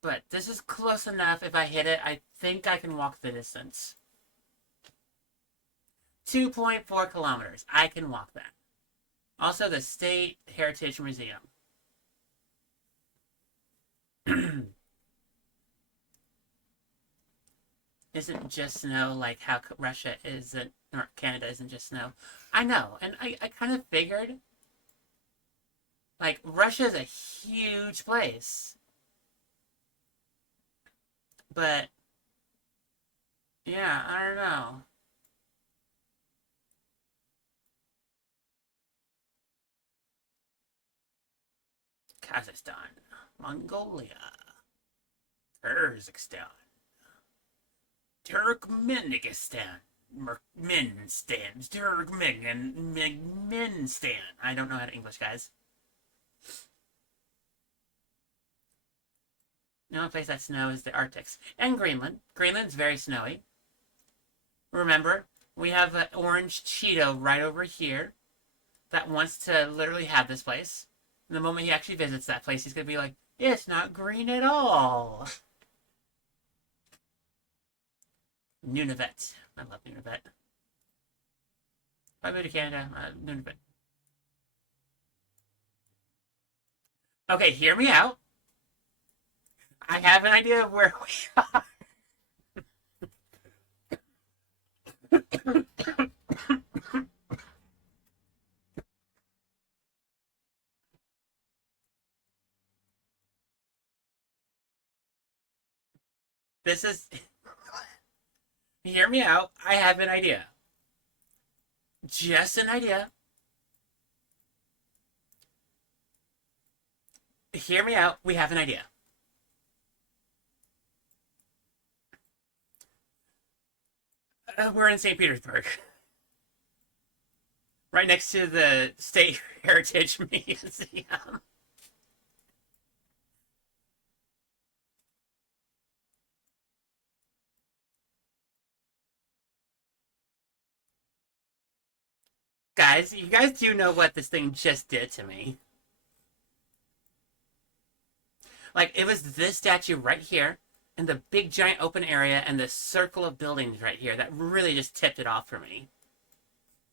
But this is close enough. If I hit it, I think I can walk the distance. 2.4 kilometers. I can walk that. Also, the State Heritage Museum. Isn't just snow like how Russia isn't, or Canada isn't just snow? I know, and I kind of figured. Like, Russia's a huge place. But, yeah, I don't know. Kazakhstan, Mongolia, Kyrgyzstan, Turkmenistan, Turkmenistan. I don't know how to English, guys. The only place that snows is the Arctics. And Greenland. Greenland's very snowy. Remember, we have an orange Cheeto right over here that wants to literally have this place. And the moment he actually visits that place, he's going to be like, it's not green at all. Nunavut. I love Nunavut. If I move to Canada, Nunavut. Okay, hear me out. I have an idea of where we are. This is. Hear me out. I have an idea. Just an idea. Hear me out. We have an idea. We're in St. Petersburg, right next to the State Heritage Museum. Guys, you guys do know what this thing just did to me. Like, it was this statue right here, and the big giant open area, and the circle of buildings right here that really just tipped it off for me.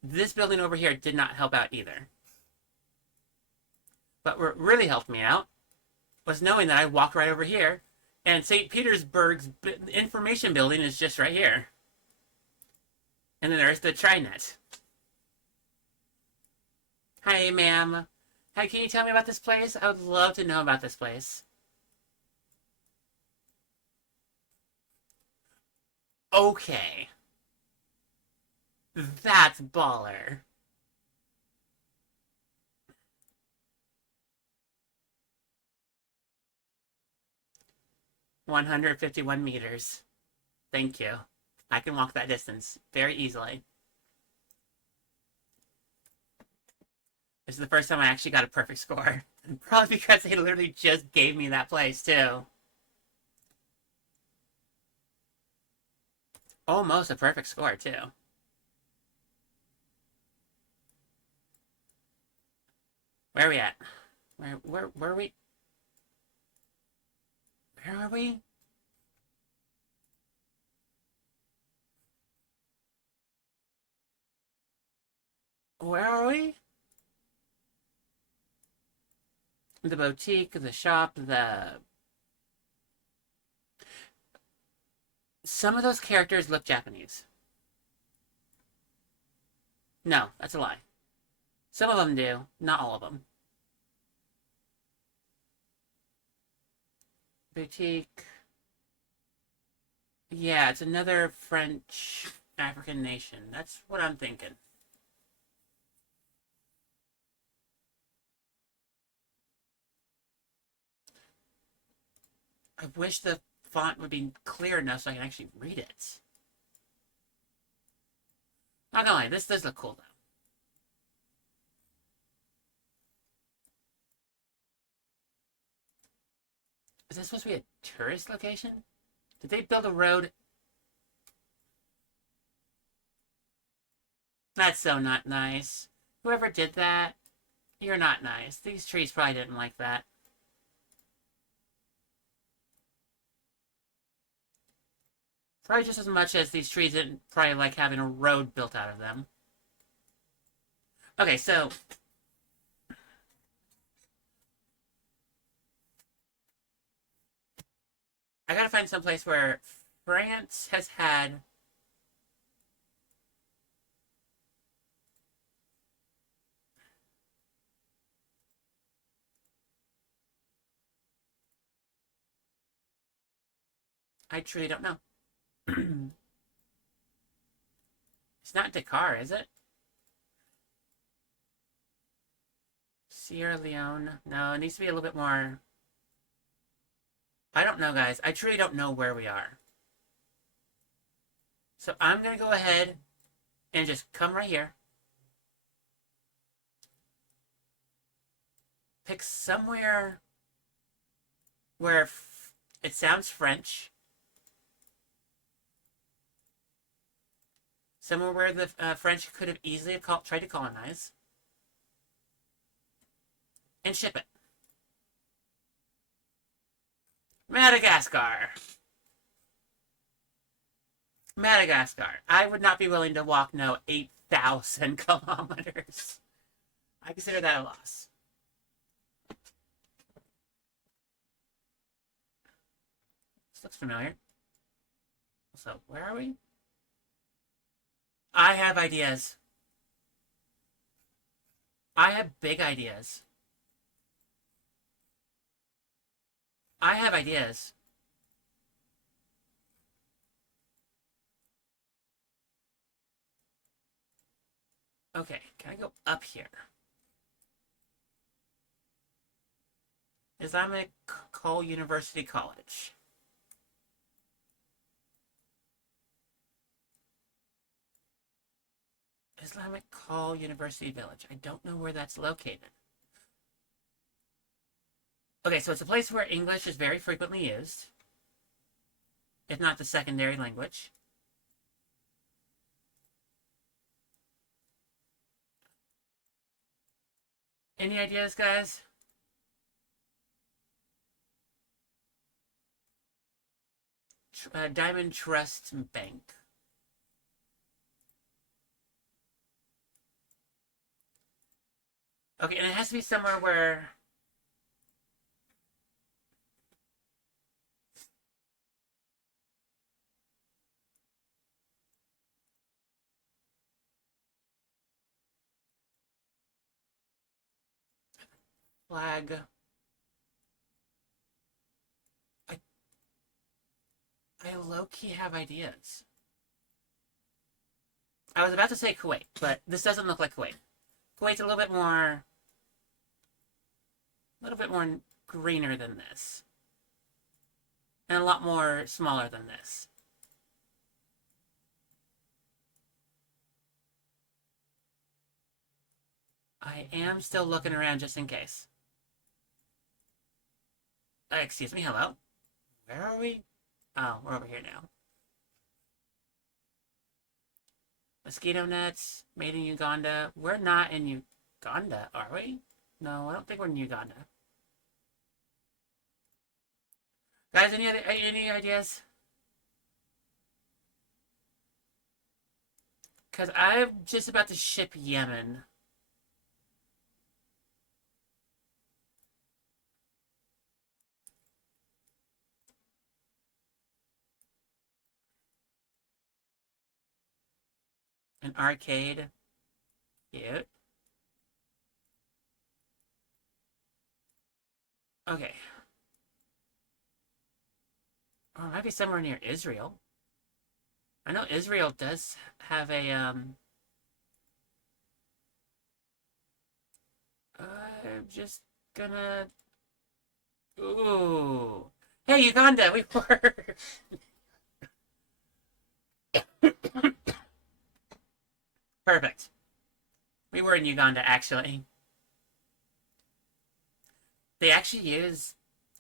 This building over here did not help out either. But what really helped me out was knowing that I walked right over here, and St. Petersburg's information building is just right here. And then there's the Trinet. Hi, ma'am. Hi, can you tell me about this place? I would love to know about this place. Okay. That's baller. 151 meters. Thank you. I can walk that distance very easily. This is the first time I actually got a perfect score. Probably because they literally just gave me that place, too. Almost a perfect score, too. Where are we at? Where are we? Where are we? Where are we? The boutique, the shop, the... Some of those characters look Japanese. No, that's a lie. Some of them do, not all of them. Boutique. Yeah, it's another French African nation. That's what I'm thinking. I wish the font would be clear enough so I can actually read it. Not gonna lie, this does look cool though. Is this supposed to be a tourist location? Did they build a road? That's so not nice. Whoever did that, you're not nice. These trees probably didn't like that. Probably just as much as these trees didn't probably like having a road built out of them. Okay, so... I gotta find some place where France has had... I truly don't know. It's not Dakar, is it? Sierra Leone? No, it needs to be a little bit more... I don't know, guys. I truly don't know where we are. So I'm going to go ahead and just come right here. Pick somewhere where it sounds French. Somewhere where the French could have easily tried to colonize. And ship it. Madagascar. Madagascar. I would not be willing to walk, no, 8,000 kilometers. I consider that a loss. This looks familiar. So, where are we? I have ideas. I have big ideas. I have ideas. Okay, can I go up here? Islamic Cole University College. Islamic Call University Village. I don't know where that's located. Okay, so it's a place where English is very frequently used, if not the secondary language. Any ideas, guys? Diamond Trust Bank. Okay, and it has to be somewhere where... Flag. I low-key have ideas. I was about to say Kuwait, but this doesn't look like Kuwait. Kuwait's a little bit more greener than this. And a lot more smaller than this. I am still looking around just in case. Excuse me, hello? Where are we? Oh, we're over here now. Mosquito nets, made in Uganda. We're not in Uganda, are we? No, I don't think we're in Uganda. Guys, any ideas? Because I'm just about to ship Yemen. An arcade. Cute. Okay. Or it might be somewhere near Israel. I know Israel does have a, I'm just gonna... Ooh. Hey, Uganda, we were... Perfect. We were in Uganda, actually. They actually use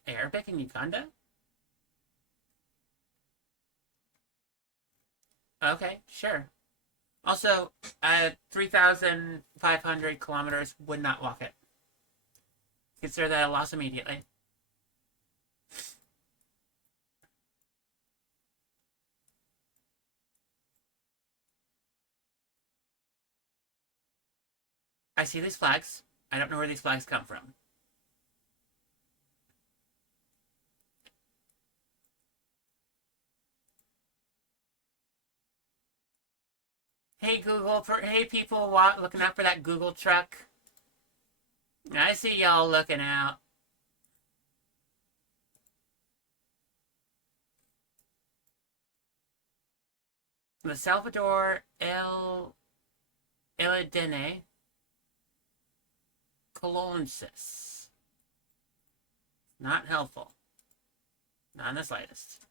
Arabic in Uganda? Okay, sure. Also, 3,500 kilometers, would not walk it. Consider that a loss immediately. I see these flags. I don't know where these flags come from. Hey Google, hey people looking out for that Google truck. I see y'all looking out. The Salvador Elidene Colonsis. Not helpful. Not in the slightest.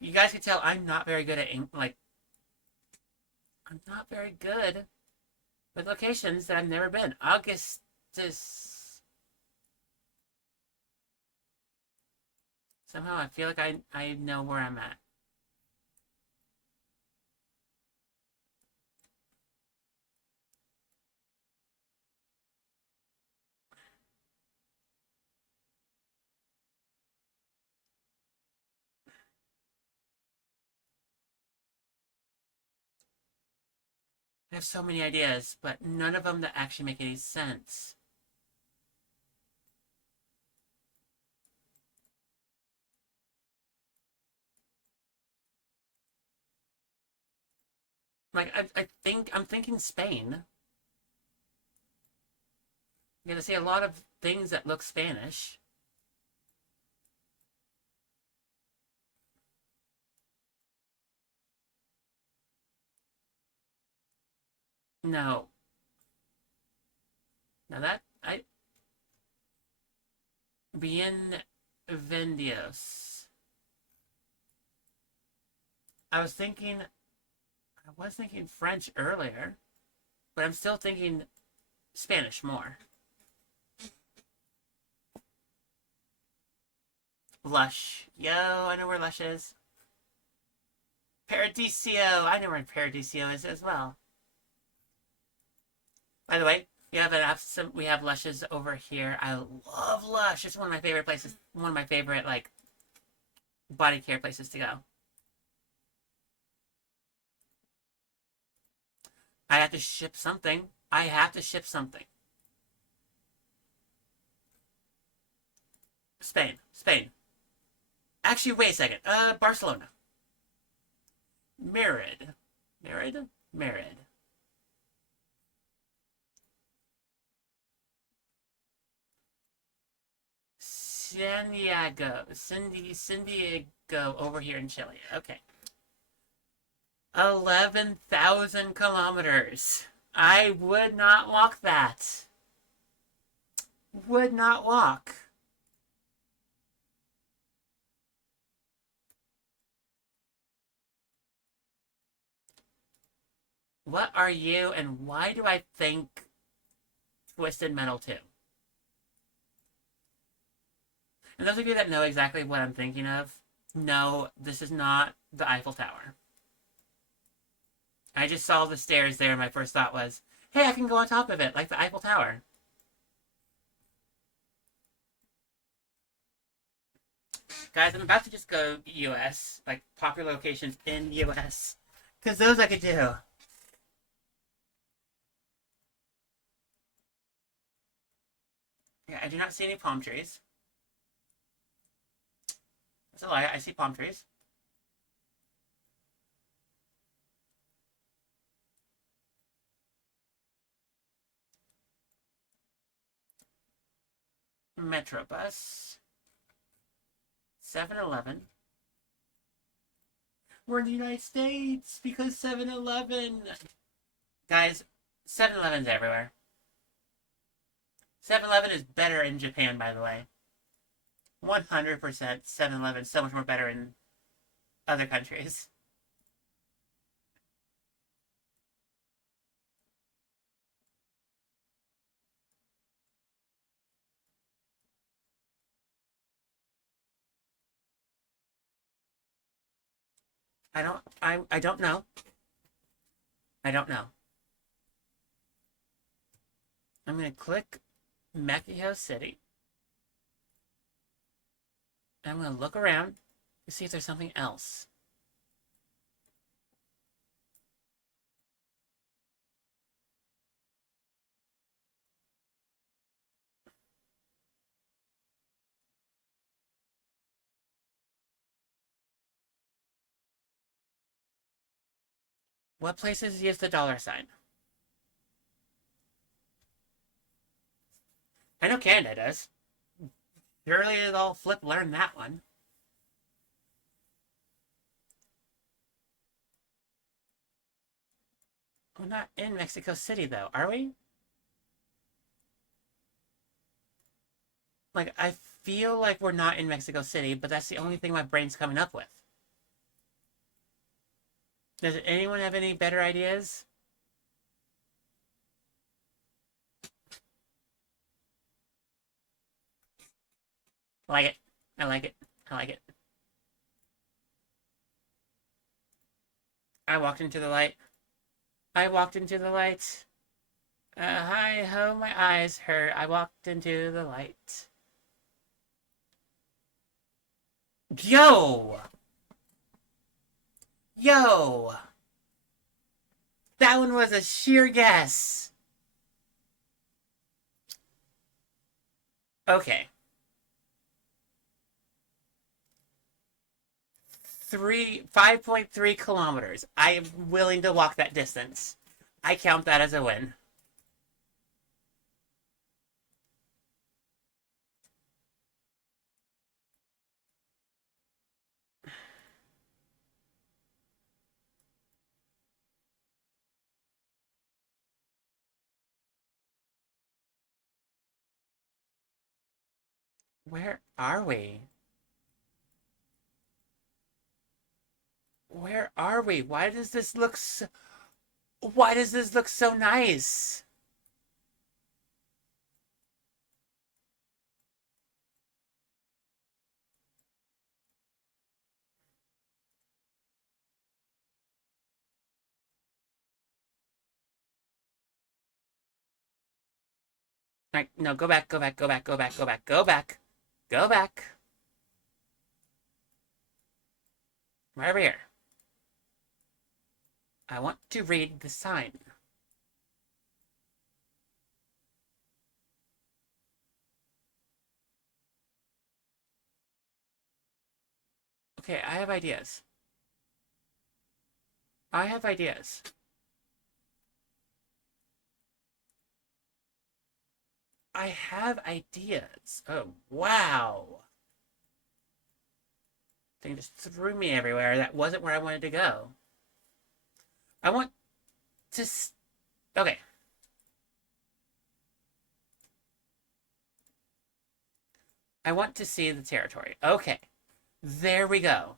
You guys can tell I'm not very good at I'm not very good with locations that I've never been. Augustus. Somehow I feel like I know where I'm at. I have so many ideas, but none of them that actually make any sense. Like, I'm thinking Spain. You're gonna see a lot of things that look Spanish. No. Now that, Bienvenidos. I was thinking, French earlier, but I'm still thinking Spanish more. Lush. Yo, I know where Lush is. Paradiso. I know where Paradiso is as well. By the way, we have Lushes over here. I love Lush. It's one of my favorite places. One of my favorite like body care places to go. I have to ship something. I have to ship something. Spain. Actually, wait a second. Barcelona. Merid. San Diego over here in Chile. Okay. 11,000 kilometers. I would not walk that. Would not walk. What are you, and why do I think Twisted Metal 2? And those of you that know exactly what I'm thinking of, no, this is not the Eiffel Tower. I just saw the stairs there, and my first thought was, hey, I can go on top of it, like the Eiffel Tower. Guys, I'm about to just go US, like popular locations in US, because those I could do. Yeah, I do not see any palm trees. That's a lie, I see palm trees. Metrobus. 7-Eleven. We're in the United States because 7-Eleven. Guys, 7-Eleven's everywhere. 7-Eleven is better in Japan, by the way. 100% 7-Eleven is so much more better in other countries. I don't know. I don't know. I'm gonna click Mexico City. And I'm gonna look around to see if there's something else. What places use the dollar sign? I know Canada does. Surely they'll flip learn that one. We're not in Mexico City, though, are we? Like, I feel like we're not in Mexico City, but that's the only thing my brain's coming up with. Does anyone have any better ideas? I like it. I like it. I like it. I walked into the light. I walked into the light. Hi ho, my eyes hurt. I walked into the light. Yo! Yo! That one was a sheer guess. Okay. 5.3 kilometers. I am willing to walk that distance. I count that as a win. Where are we? Where are we? Why does this look so nice? Like, no, go back, go back, go back, go back, go back, go back, go back. Right over here. I want to read the sign. Okay, I have ideas. I have ideas. I have ideas. Oh, wow. Thing just threw me everywhere. That wasn't where I wanted to go. I want to. Okay. I want to see the territory. Okay. There we go.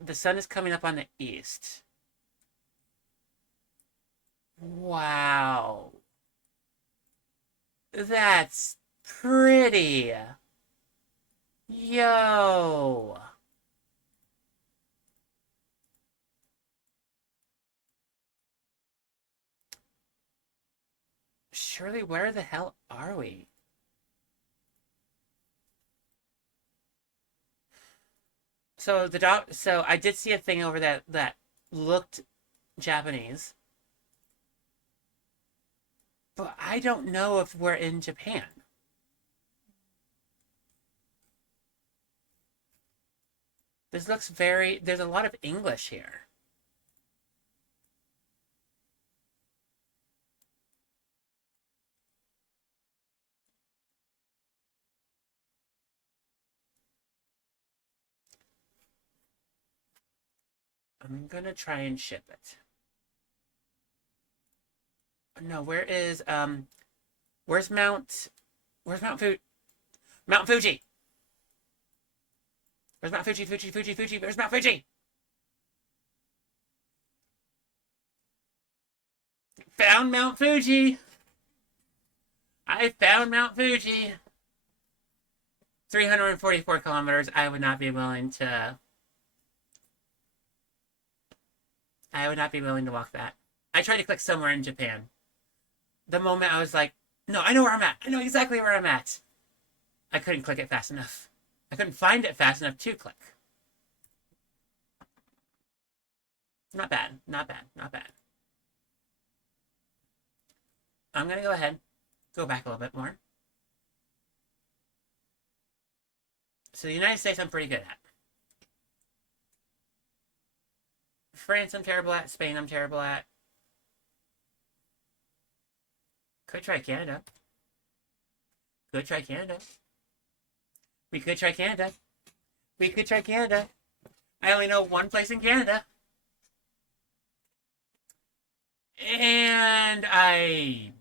The sun is coming up on the east. Wow. That's pretty. Yo. Surely, where the hell are we? So I did see a thing over that looked Japanese, but I don't know if we're in Japan. There's a lot of English here. I'm gonna try and ship it. No, where's Mount Mount Fuji? Where's Mount Fuji? Fuji. Where's Mount Fuji? Found Mount Fuji. I found Mount Fuji. 344 kilometers. I would not be willing to. I would not be willing to walk that. I tried to click somewhere in Japan. The moment I was like, no, I know where I'm at. I know exactly where I'm at. I couldn't click it fast enough. I couldn't find it fast enough to click. Not bad. Not bad. Not bad. I'm going to go ahead, go back a little bit more. So the United States, I'm pretty good at. France, I'm terrible at. Spain, I'm terrible at. Could try Canada. Could try Canada. We could try Canada. We could try Canada. I only know one place in Canada. And I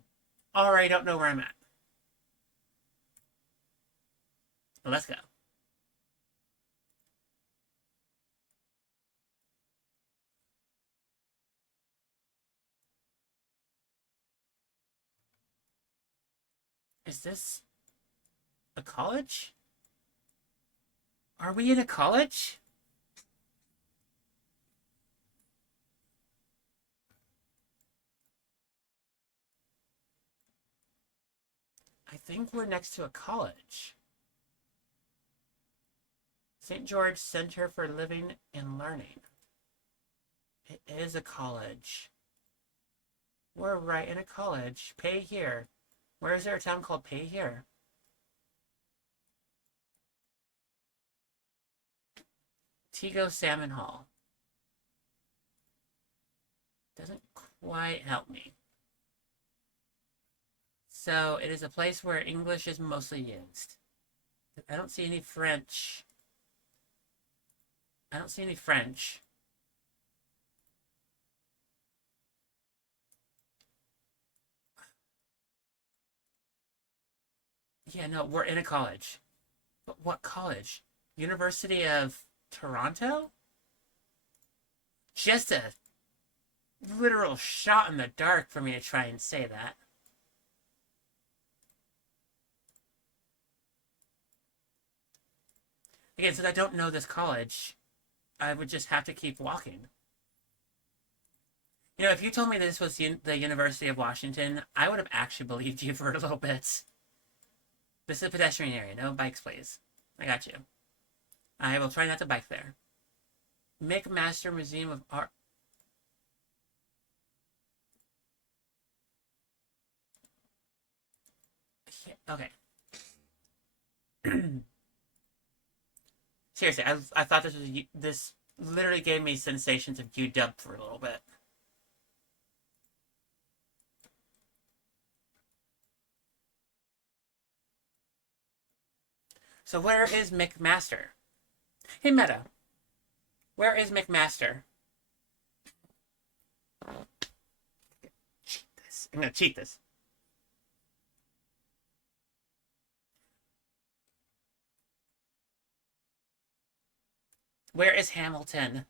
already don't know where I'm at. Let's go. Is this a college? Are we in a college? I think we're next to a college. St. George Center for Living and Learning. It is a college. We're right in a college. Pay here. Where is there a town called Pay here? Tego Salmon Hall. Doesn't quite help me. So it is a place where English is mostly used. I don't see any French. I don't see any French. Yeah, no, we're in a college. But what college? University of Toronto? Just a literal shot in the dark for me to try and say that. Again, since I don't know this college, I would just have to keep walking. You know, if you told me this was the University of Washington, I would have actually believed you for a little bit. This is a pedestrian area. No bikes, please. I got you. I will try not to bike there. McMaster Museum of Art. Okay. Seriously, I thought this literally gave me sensations of UW for a little bit. So where is McMaster? Hey Meta, where is McMaster? Cheat this. I'm gonna cheat this. Where is Hamilton?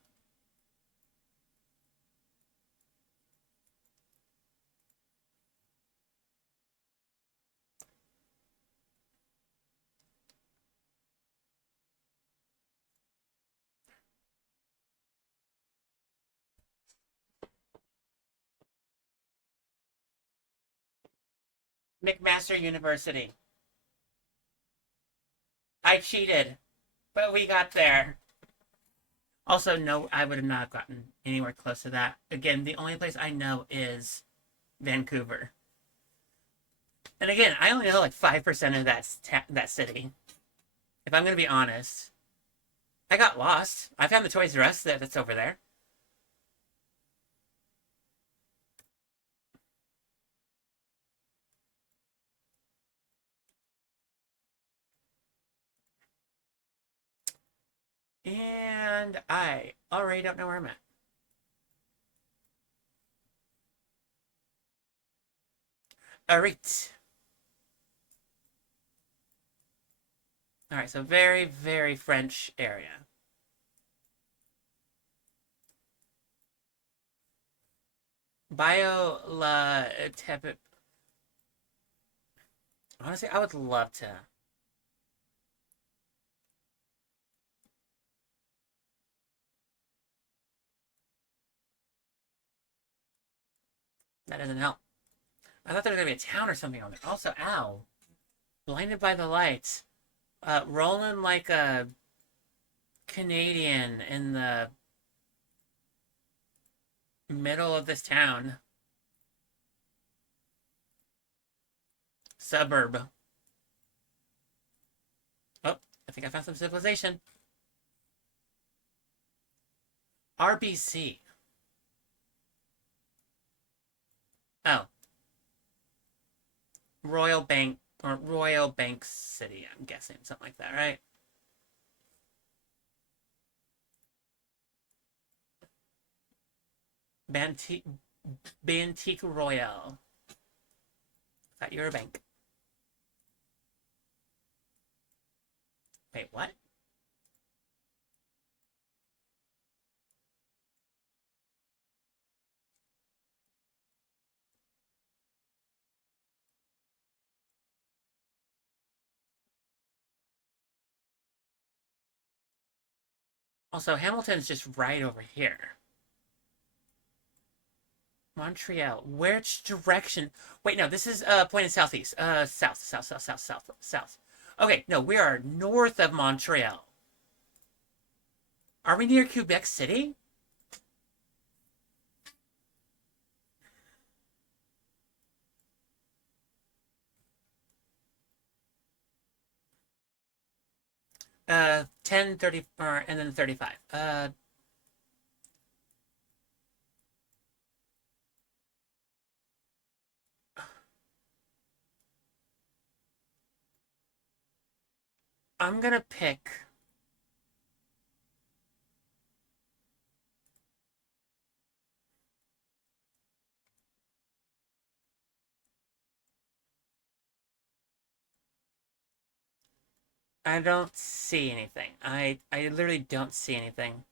McMaster University. I cheated, but we got there. Also, no, I would have not gotten anywhere close to that. Again, the only place I know is Vancouver. And again, I only know like 5% of that city. If I'm going to be honest, I got lost. I found the Toys R Us that's over there. And I already don't know where I'm at. Alright. Alright, so very, very French area. Bio la Tepet. Honestly, I would love to. That doesn't help. I thought there was going to be a town or something on there. Also, ow. Blinded by the lights. Rolling like a Canadian in the middle of this town. Suburb. Oh, I think I found some civilization. RBC. Oh. Royal Bank, or Royal Bank City, I'm guessing. Something like that, right? Bantique, Bantique Royale. Thought you were a bank. Wait, what? Also, Hamilton's just right over here. Montreal. Which direction? Wait, no, this is pointed southeast. South. Okay, no, we are north of Montreal. Are we near Quebec City? 10, 30, and then 35. I'm gonna pick. I don't see anything. I literally don't see anything.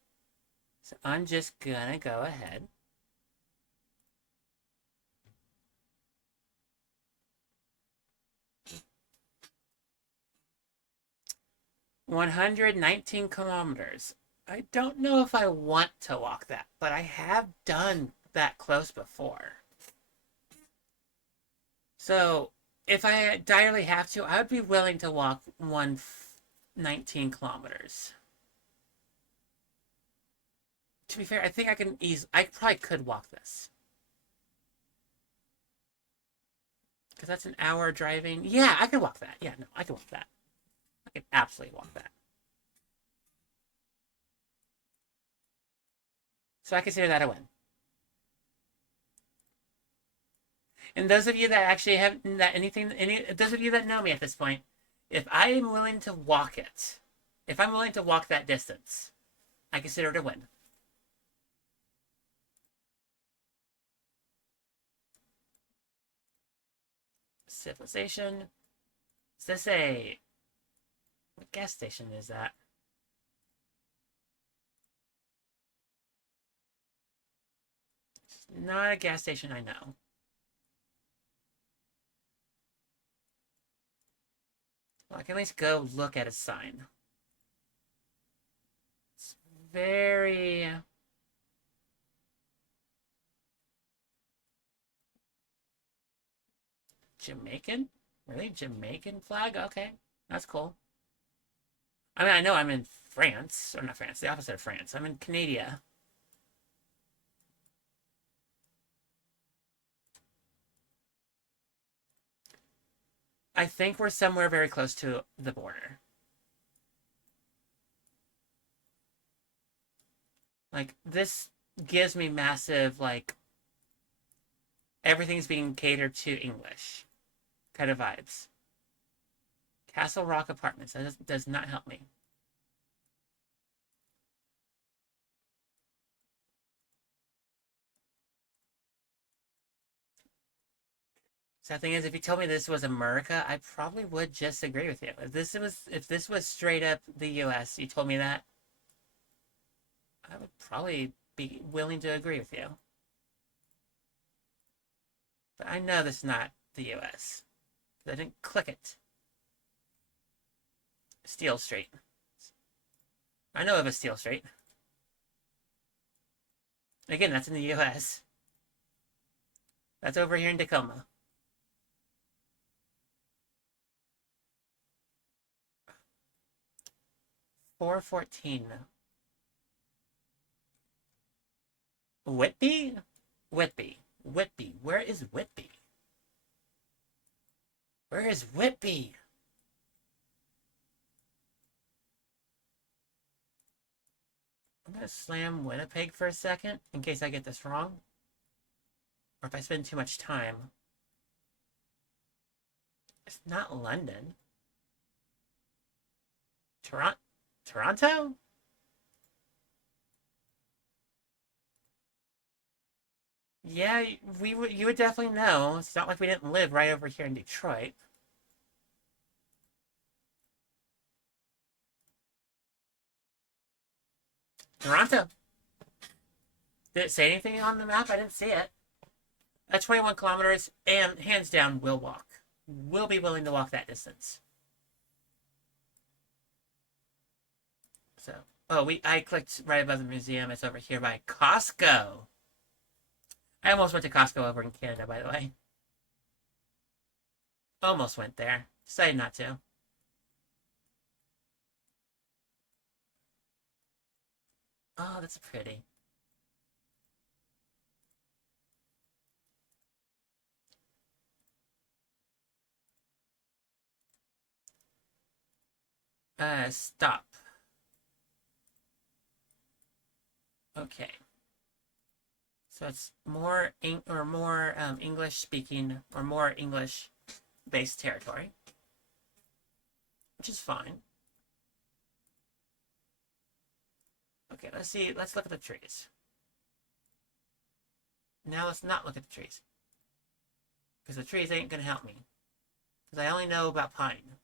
So I'm just gonna go ahead. 119 kilometers. I don't know if I want to walk that, but I have done that close before. So if I direly have to, I would be willing to walk 119 kilometers. To be fair, I think I can I probably could walk this. Because that's an hour driving. Yeah, I could walk that. Yeah, no, I could walk that. I could absolutely walk that. So I consider that a win. And those of you that actually have that those of you that know me at this point, if I am willing to walk it, if I'm willing to walk that distance, I consider it a win. Civilization. Is this a what gas station is that? It's not a gas station I know. Well, I can at least go look at a sign. It's very Jamaican? Really? Jamaican flag? Okay. That's cool. I mean, I know I'm in France, or not France, the opposite of France. I'm in Canada. I think we're somewhere very close to the border. Like, this gives me massive, like, everything's being catered to English kind of vibes. Castle Rock Apartments. That does not help me. Sad thing is, if you told me this was America, I probably would just agree with you. If this was straight up the U.S., you told me that, I would probably be willing to agree with you. But I know this is not the U.S. I didn't click it. Steel Street. I know of a Steel Street. Again, that's in the U.S. That's over here in Tacoma. 414. Whitby? Whitby. Whitby. Where is Whitby? Where is Whitby? I'm gonna slam Winnipeg for a second in case I get this wrong. Or if I spend too much time. It's not London. Toronto? Toronto? Yeah, you would definitely know. It's not like we didn't live right over here in Detroit. Toronto. Did it say anything on the map? I didn't see it. At 21 kilometers, and hands down, will walk. Will be willing to walk that distance. So, oh, I clicked right above the museum. It's over here by Costco. I almost went to Costco over in Canada, by the way. Almost went there. Decided not to. Oh, that's pretty. Stop. Okay. So it's more English speaking or more English based territory, which is fine. Okay, let's see. Let's look at the trees. Now let's not look at the trees. Because the trees ain't going to help me. Because I only know about pine.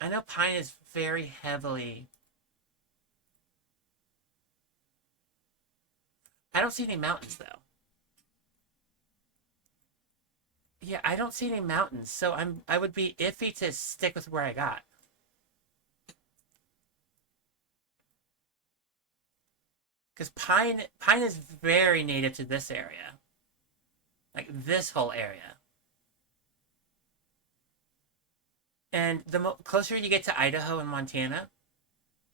I know pine is very heavily... I don't see any mountains, though. Yeah, I don't see any mountains, so I would be iffy to stick with where I got. Because pine is very native to this area. Like, this whole area. And the closer you get to Idaho and Montana,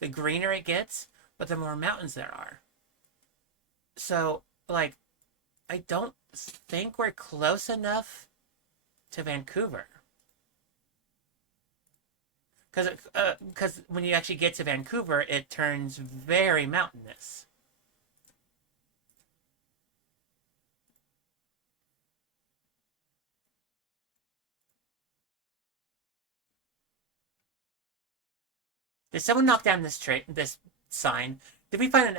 the greener it gets, but the more mountains there are. So, like, I don't think we're close enough to Vancouver. Because when you actually get to Vancouver, it turns very mountainous. Did someone knock down this sign? Did we find an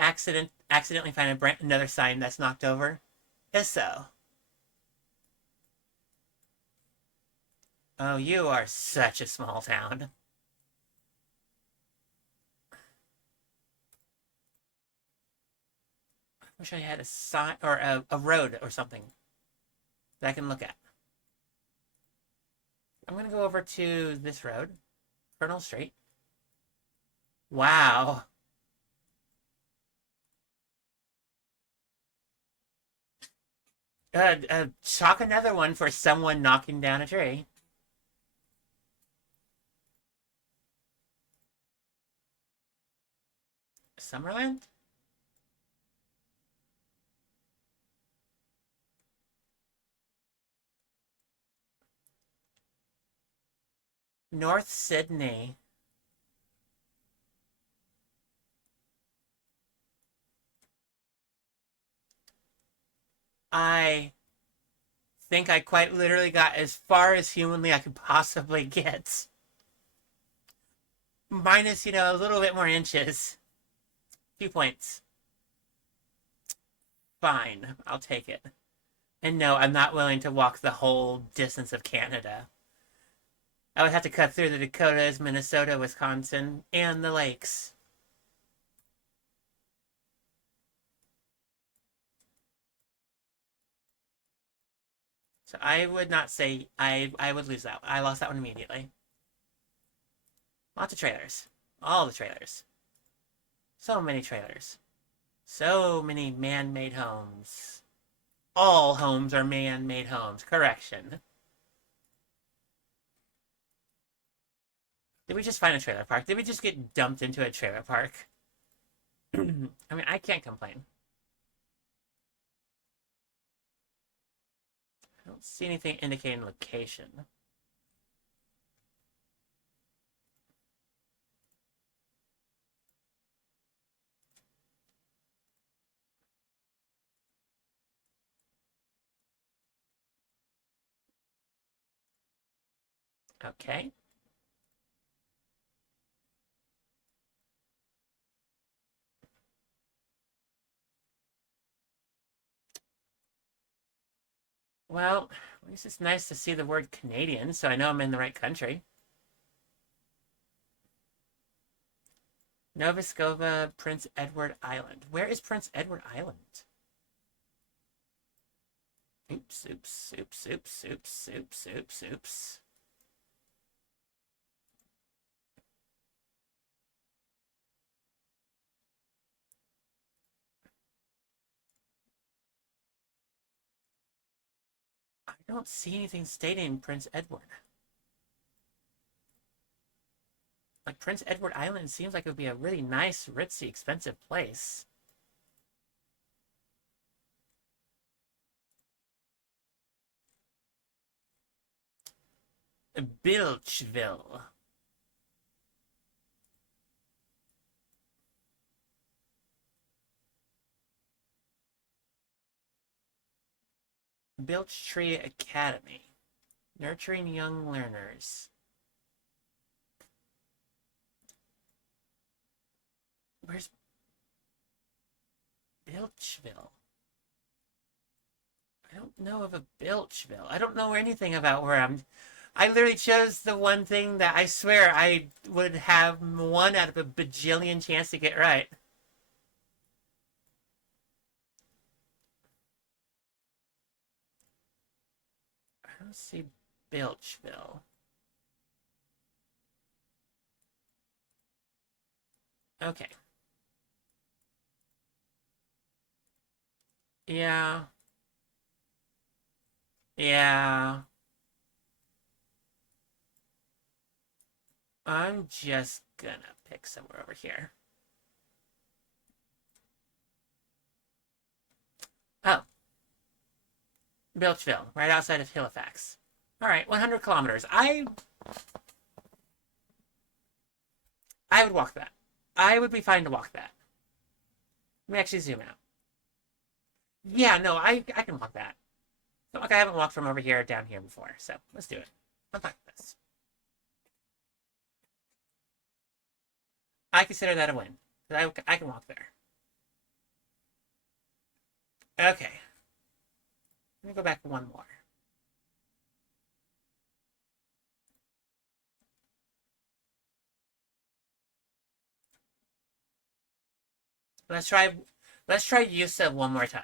accidentally find another sign that's knocked over? If so. Oh, you are such a small town. I wish I had a sign or a road or something that I can look at. I'm gonna go over to this road, Colonel Street. Wow. Chalk another one for someone knocking down a tree. Summerland? North Sydney. I think I quite literally got as far as humanly I could possibly get. Minus, a little bit more inches. 2 points. Fine, I'll take it. And no, I'm not willing to walk the whole distance of Canada. I would have to cut through the Dakotas, Minnesota, Wisconsin, and the lakes. So I would not say I would lose that. I lost that one immediately. Lots of trailers. All the trailers. So many trailers. So many man-made homes. All homes are man-made homes. Correction. Did we just find a trailer park? Did we just get dumped into a trailer park? I mean, I can't complain. I don't see anything indicating location. Okay. Well, at least it's nice to see the word Canadian, so I know I'm in the right country. Nova Scotia, Prince Edward Island. Where is Prince Edward Island? Oops, oops, oops, oops, oops, oops, oops, oops. I don't see anything stating Prince Edward. Like, Prince Edward Island seems like it would be a really nice, ritzy, expensive place. Bilchville. Bilch Tree Academy. Nurturing young learners. Where's Bilchville? I don't know of a Bilchville. I don't know anything about where I'm. I literally chose the one thing that I swear I would have one out of a bajillion chance to get right. I don't see Bilchville. Okay. Yeah. Yeah. I'm just gonna pick somewhere over here. Oh, Bilchville, right outside of Halifax. All right, 100 kilometers. I would walk that. I would be fine to walk that. Let me actually zoom out. Yeah, no, I can walk that. Like I haven't walked from over here down here before, so let's do it. I'm fine with this. I consider that a win. I can walk there. Okay. Let me go back one more. Let's try Yusa one more time.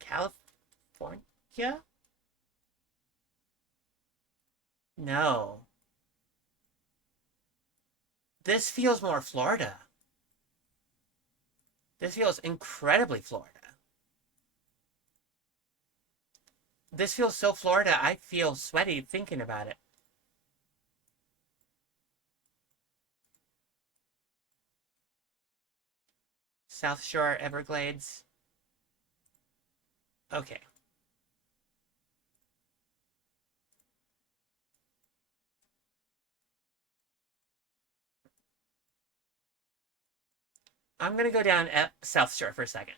California? No. This feels more Florida. This feels incredibly Florida. This feels so Florida, I feel sweaty thinking about it. South Shore Everglades. Okay. I'm going to go down at South Shore for a second.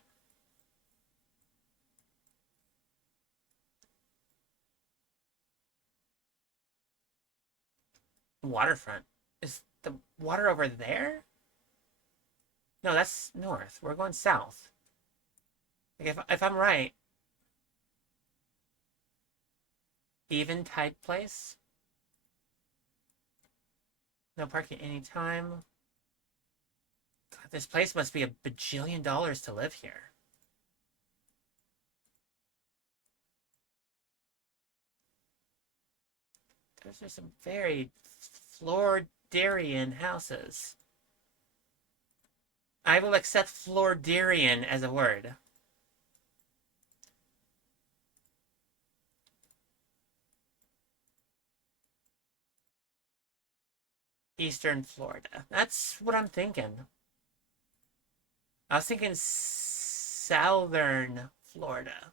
Waterfront. Is the water over there? No, that's north. We're going south. Like if I'm right, even type place. No parking anytime. God, this place must be a bajillion dollars to live here. Those are some very Floridian houses. I will accept Floridian as a word. Eastern Florida. That's what I'm thinking. I was thinking Southern Florida.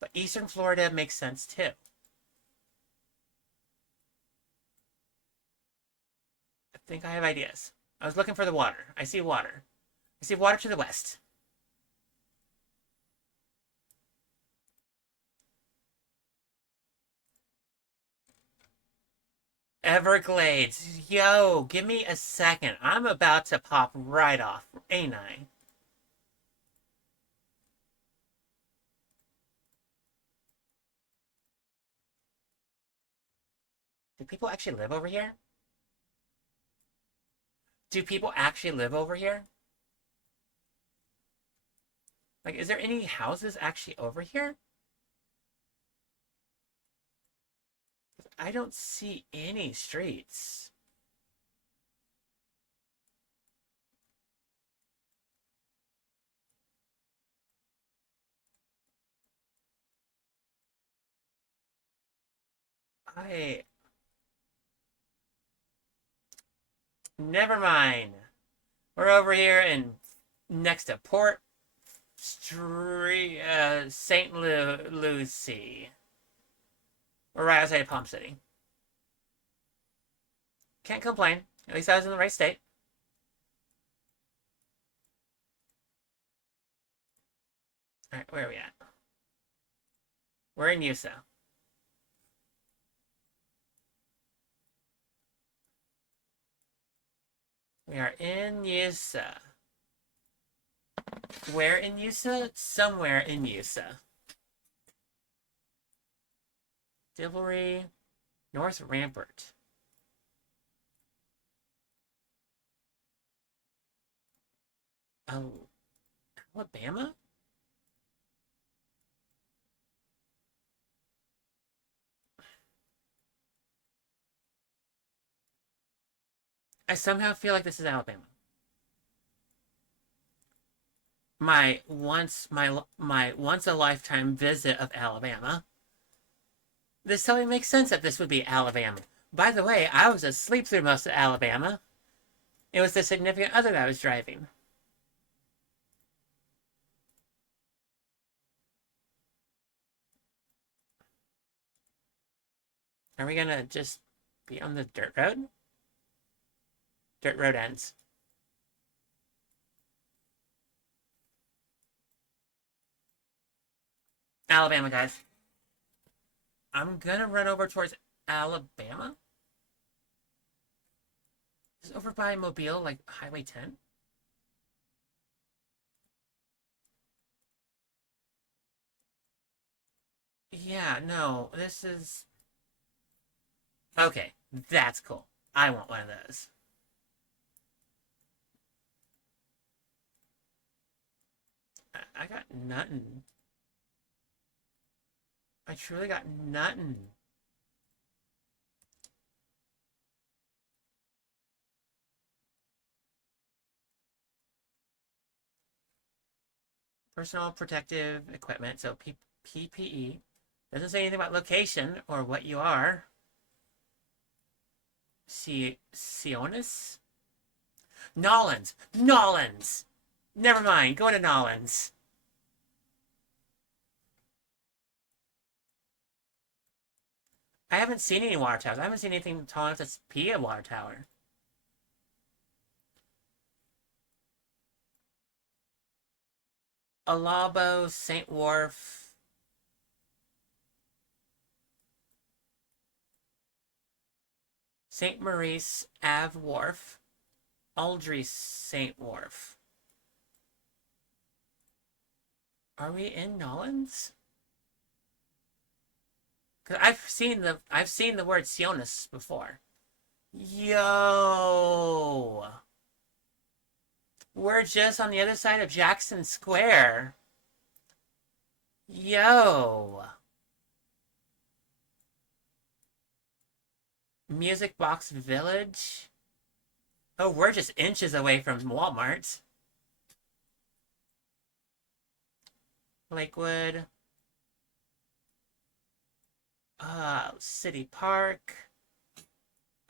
But Eastern Florida makes sense too. I think I have ideas. I was looking for the water. I see water. I see water to the west. Everglades. Yo, give me a second. I'm about to pop right off, ain't I? Do people actually live over here? Do people actually live over here? Like, is there any houses actually over here? I don't see any streets. I... Never mind. We're over here in next to Port Street, St. Lucie. We're right outside of Palm City. Can't complain. At least I was in the right state. Alright, where are we at? We're in USA. We are in USA. Where in USA? Somewhere in USA. Divilry, North Rampart. Oh, Alabama? I somehow feel like this is Alabama. My once a lifetime visit of Alabama. This totally makes sense that this would be Alabama. By the way, I was asleep through most of Alabama. It was the significant other that I was driving. Are we gonna just be on the dirt road? Dirt road ends. Alabama, guys. I'm gonna run over towards Alabama. Is over by Mobile, like Highway 10? Yeah, no, this is... Okay, that's cool. I want one of those. I got nothing. I truly got nothing. Personal protective equipment, so PPE. Doesn't say anything about location or what you are. Sionis? Nollins! Nollins! Never mind, go to Nollins. I haven't seen any water towers. I haven't seen anything tall enough to be a water tower. Alabo, St. Wharf. St. Maurice, Ave Wharf. Aldrey, St. Wharf. Are we in Nollins? Cause I've seen the word Sionis before. Yo, we're just on the other side of Jackson Square. Yo, Music Box Village. Oh, we're just inches away from Walmart. Lakewood. City Park.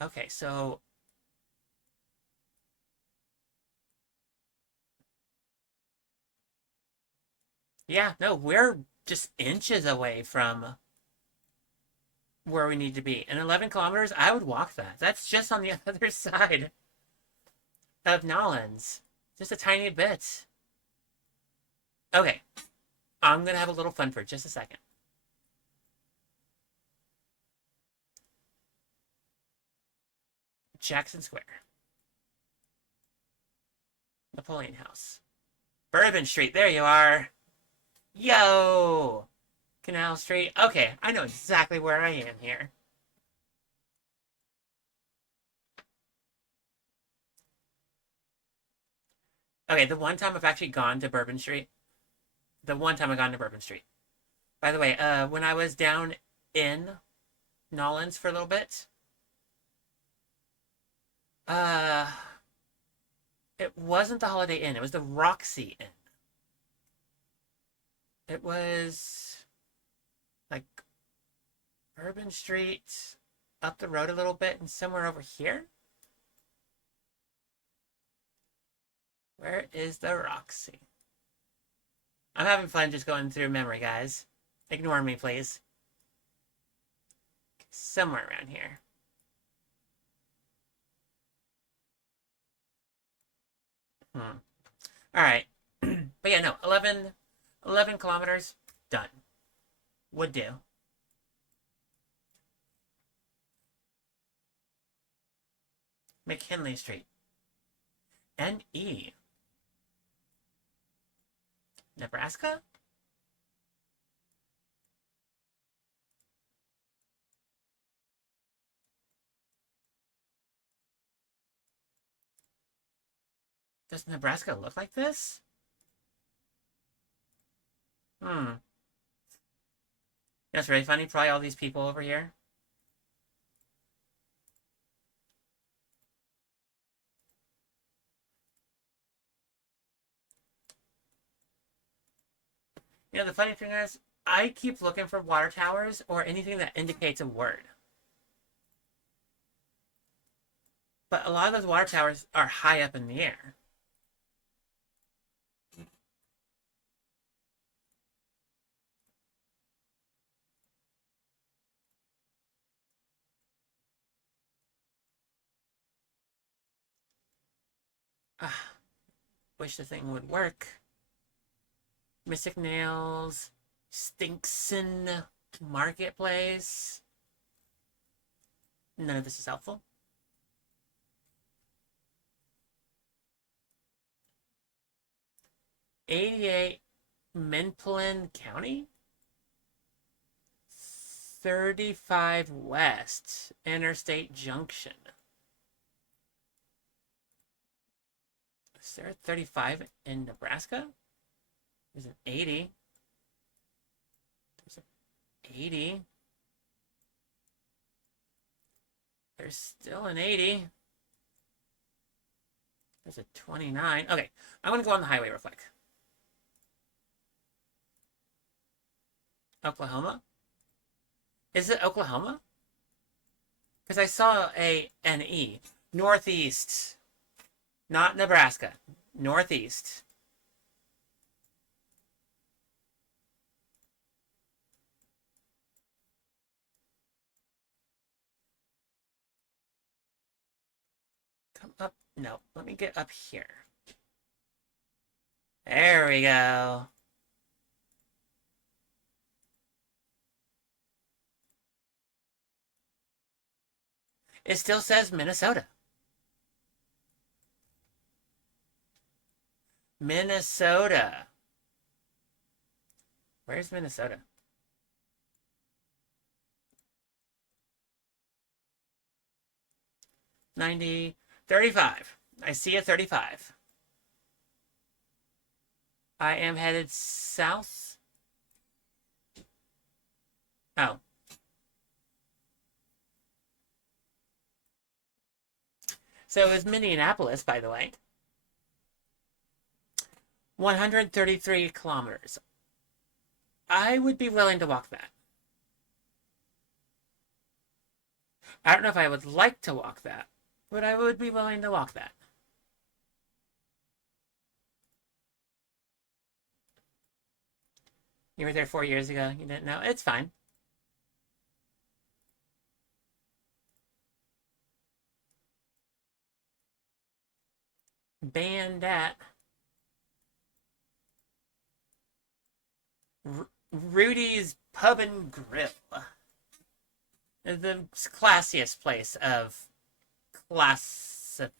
Okay, so yeah, no, we're just inches away from where we need to be. And 11 kilometers, I would walk that. That's just on the other side of Nollins. Just a tiny bit. Okay, I'm gonna have a little fun for just a second. Jackson Square. Napoleon House. Bourbon Street, there you are. Yo! Canal Street. Okay, I know exactly where I am here. Okay, the one time I've actually gone to Bourbon Street. The one time I gone to Bourbon Street. By the way, when I was down in Nollins for a little bit, uh, it wasn't the Holiday Inn. It was the Roxy Inn. It was like Bourbon Street. up the road a little bit and somewhere over here? Where is the Roxy? I'm having fun just going through memory, guys. Ignore me, please. Somewhere around here. Alright. But yeah, no. 11 kilometers. Done. Would do. McKinley Street. NE. Nebraska? Does Nebraska look like this? That's really funny. Probably all these people over here. You know, the funny thing is, I keep looking for water towers or anything that indicates a word. But a lot of those water towers are high up in the air. Ah, wish the thing would work. Mystic Nails, Stinkson Marketplace. None of this is helpful. 88 Menplin County? 35 West, Interstate Junction. Is there a 35 in Nebraska? There's an 80. There's an 80. There's still an 80. There's a 29. Okay, I'm going to go on the highway real quick. Oklahoma? Is it Oklahoma? Because I saw an E. Northeast. Not Nebraska. Northeast. Come up. No, let me get up here. There we go. It still says Minnesota. Minnesota. Where's Minnesota? $90, $35. I see a 35. I am headed south. Oh. So is Minneapolis, by the way. 133 kilometers. I would be willing to walk that. I don't know if I would like to walk that, but I would be willing to walk that. You were there 4 years ago. You didn't know? It's fine. Bandit. Rudy's Pub and Grill. The classiest place of classlessness.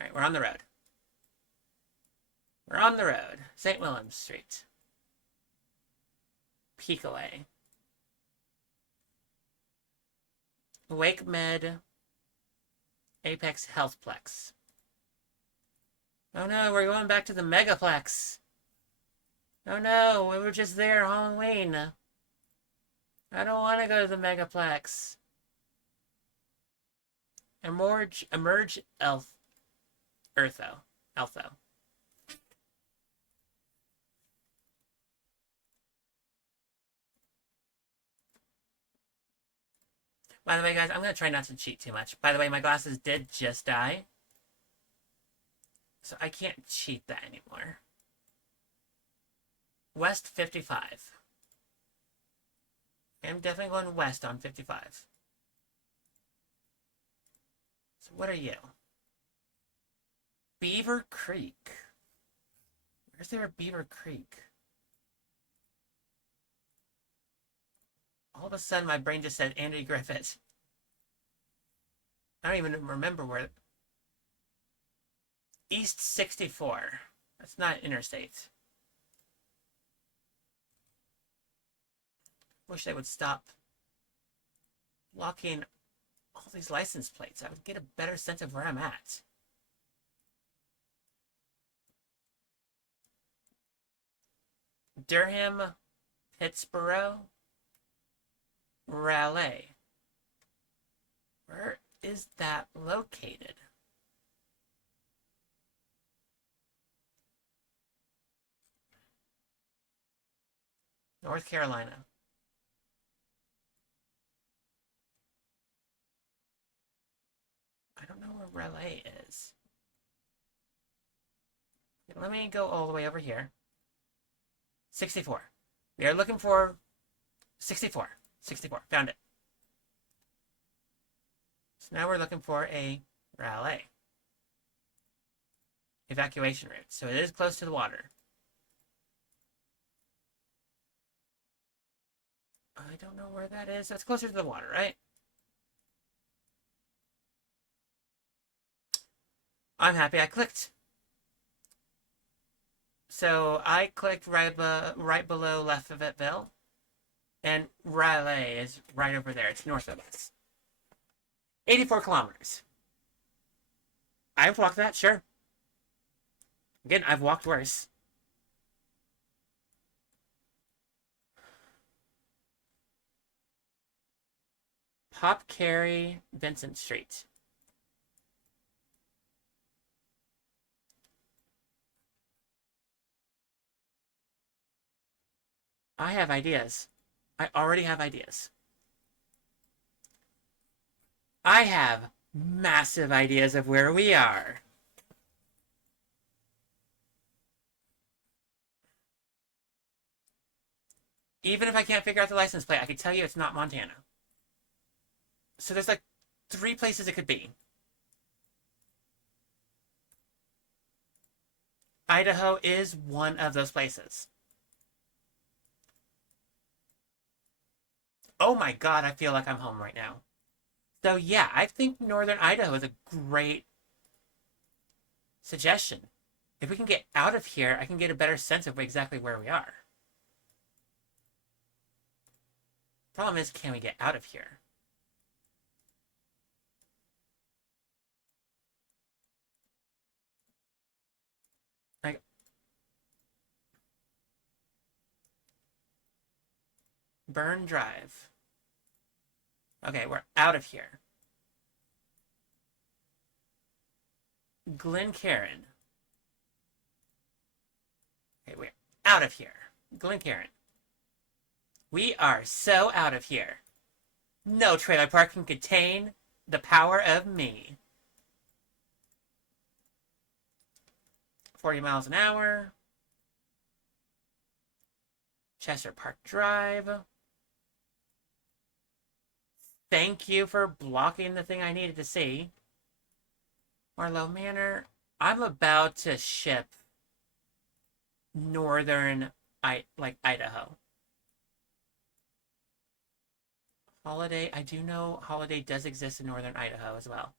Alright, we're on the road. We're on the road. St. William Street. Peak away. Wake Med. Apex Healthplex. Oh no, we're going back to the Megaplex. Oh no, we were just there on Halloween. I don't want to go to the Megaplex. Emerge Eartho. By the way, guys, I'm going to try not to cheat too much. By the way, my glasses did just die. So I can't cheat that anymore. West 55. I'm definitely going west on 55. So what are you? Beaver Creek. Where's there a Beaver Creek? All of a sudden, my brain just said Andy Griffith. I don't even remember where. East 64. That's not interstate. Wish they would stop blocking all these license plates. I would get a better sense of where I'm at. Durham, Pittsburgh, Raleigh. Where is that located? North Carolina. I don't know where Raleigh is. Let me go all the way over here. 64. We are looking for 64. 64. Found it. So now we're looking for a Raleigh evacuation route. So it is close to the water. I don't know where that is. That's closer to the water, right? I'm happy I clicked. So I clicked right below Lefevetteville, and Raleigh is right over there. It's north of us. 84 kilometers. I've walked that, sure. Again, I've walked worse. Pop Carey, Vincent Street. I have ideas. I already have ideas. I have massive ideas of where we are. Even if I can't figure out the license plate, I can tell you it's not Montana. So there's like 3 places it could be. Idaho is one of those places. Oh my god, I feel like I'm home right now. So yeah, I think northern Idaho is a great suggestion. If we can get out of here, I can get a better sense of exactly where we are. Problem is, can we get out of here? Like, Burn Drive. Okay, we're out of here. Glencairn. Okay, we're out of here. Glencairn. We are so out of here. No trailer park can contain the power of me. 40 miles an hour. Chester Park Drive. Thank you for blocking the thing I needed to see. Marlowe Manor. I'm about to ship northern, Idaho. Holiday. I do know Holiday does exist in northern Idaho as well.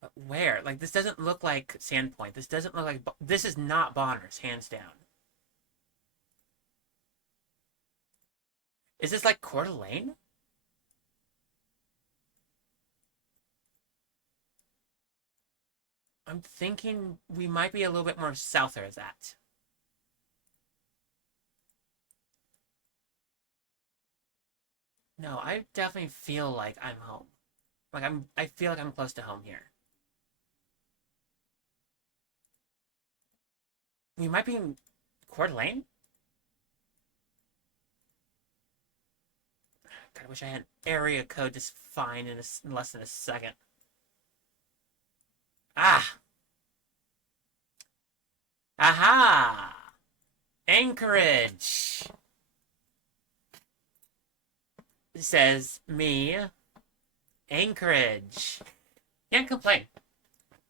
But where? Like, this doesn't look like Sandpoint. This doesn't look like... This is not Bonners, hands down. Is this like Coeur d'Alene? I'm thinking we might be a little bit more south of that. No, I definitely feel like I'm home. I feel like I'm close to home here. We might be in Coeur d'Alene? God, I wish I had an area code to find in less than a second. Ah! Aha! Anchorage! It says me. Anchorage. Can't complain.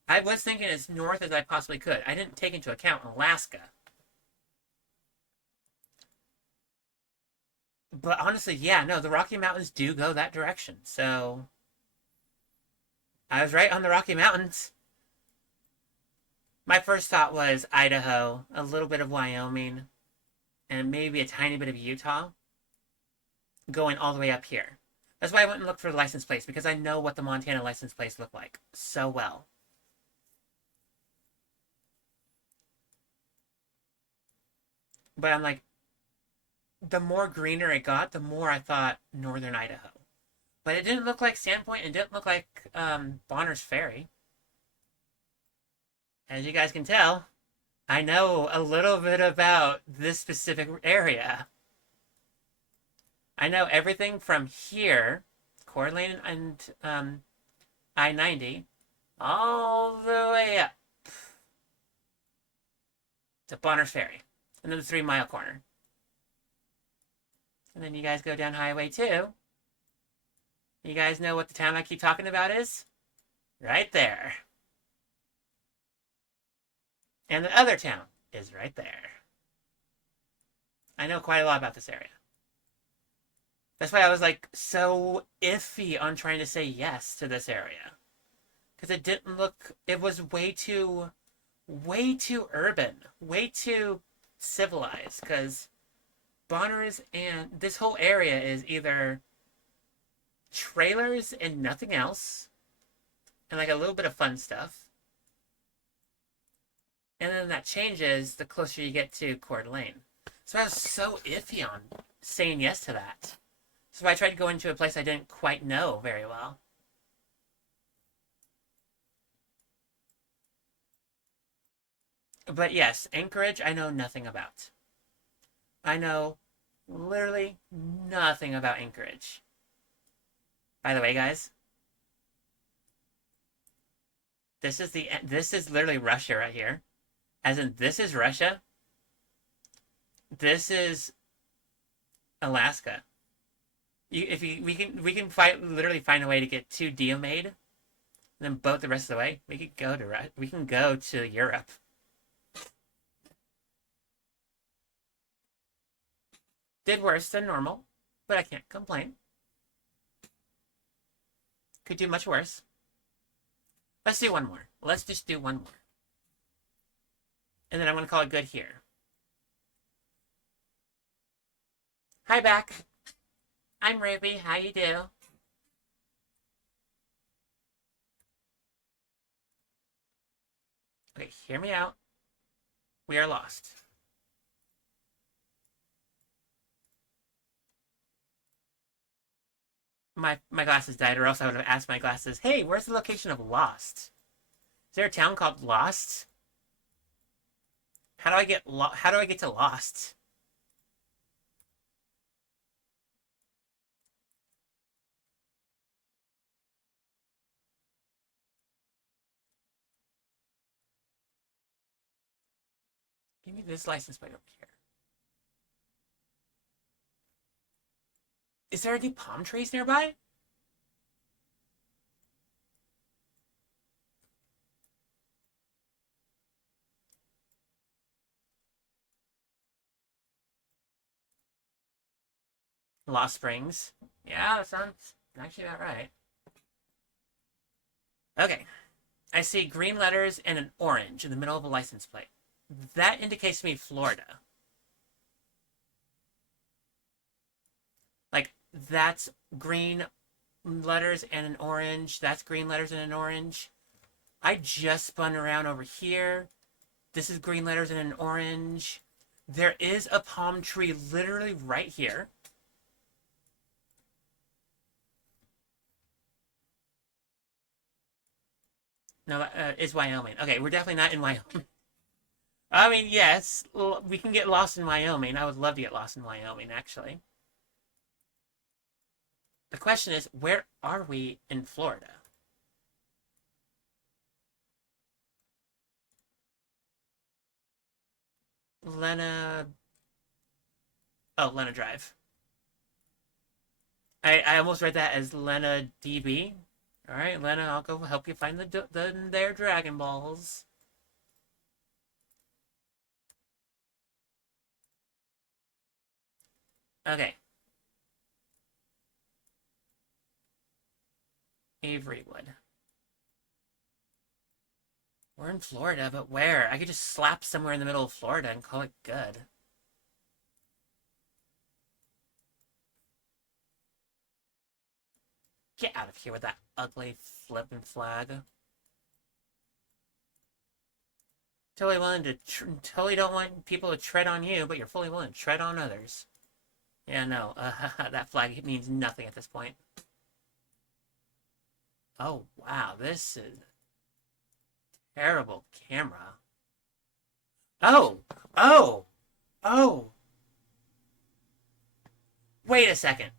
I was thinking as north as I possibly could. I didn't take into account Alaska. But honestly, yeah, no, the Rocky Mountains do go that direction. So I was right on the Rocky Mountains. My first thought was Idaho, a little bit of Wyoming, and maybe a tiny bit of Utah, going all the way up here. That's why I went and looked for the license plates, because I know what the Montana license plates look like so well. But I'm like, the more greener it got, the more I thought northern Idaho. But it didn't look like Sandpoint. It didn't look like Bonner's Ferry. As you guys can tell, I know a little bit about this specific area. I know everything from here, Coeur d'Alene and I-90, all the way up to Bonner's Ferry, and then the 3 Mile corner. And then you guys go down Highway 2. You guys know what the town I keep talking about is? Right there. And the other town is right there. I know quite a lot about this area. That's why I was like so iffy on trying to say yes to this area. Because it didn't look, it was way too urban, way too civilized. Because Bonners and this whole area is either trailers and nothing else, and like a little bit of fun stuff. And then that changes the closer you get to Coeur d'Alene. So I was so iffy on saying yes to that. So I tried to go into a place I didn't quite know very well. But yes, Anchorage I know nothing about. I know literally nothing about Anchorage. By the way, guys, this is literally Russia right here. As in, this is Russia. This is Alaska. We can literally find a way to get to Diomaid, and then boat the rest of the way. We can go to Europe. Did worse than normal, but I can't complain. Could do much worse. Let's do one more. Let's just do one more. And then I'm going to call it good here. Hi, back. I'm Ruby. How you do? Okay, hear me out. We are lost. My glasses died, or else I would have asked my glasses, hey, where's the location of Lost? Is there a town called Lost? How do I get to Lost? Give me this license plate over here. Is there any palm trees nearby? Lost Springs. Yeah, that sounds actually about right. Okay. I see green letters and an orange in the middle of a license plate. That indicates to me Florida. Like, that's green letters and an orange. That's green letters and an orange. I just spun around over here. This is green letters and an orange. There is a palm tree literally right here. No, it's Wyoming. Okay, we're definitely not in Wyoming. I mean, yes, we can get lost in Wyoming. I would love to get lost in Wyoming, actually. The question is, where are we in Florida? Lena. Oh, Lena Drive. I almost read that as Lena DB. All right, Lena, I'll go help you find their Dragon Balls. Okay. Averywood. We're in Florida, but where? I could just slap somewhere in the middle of Florida and call it good. Get out of here with that ugly flippin' flag. Totally don't want people to tread on you, but you're fully willing to tread on others. Yeah, no, that flag means nothing at this point. Oh, wow, this is terrible camera. Oh, oh, oh. Wait a second.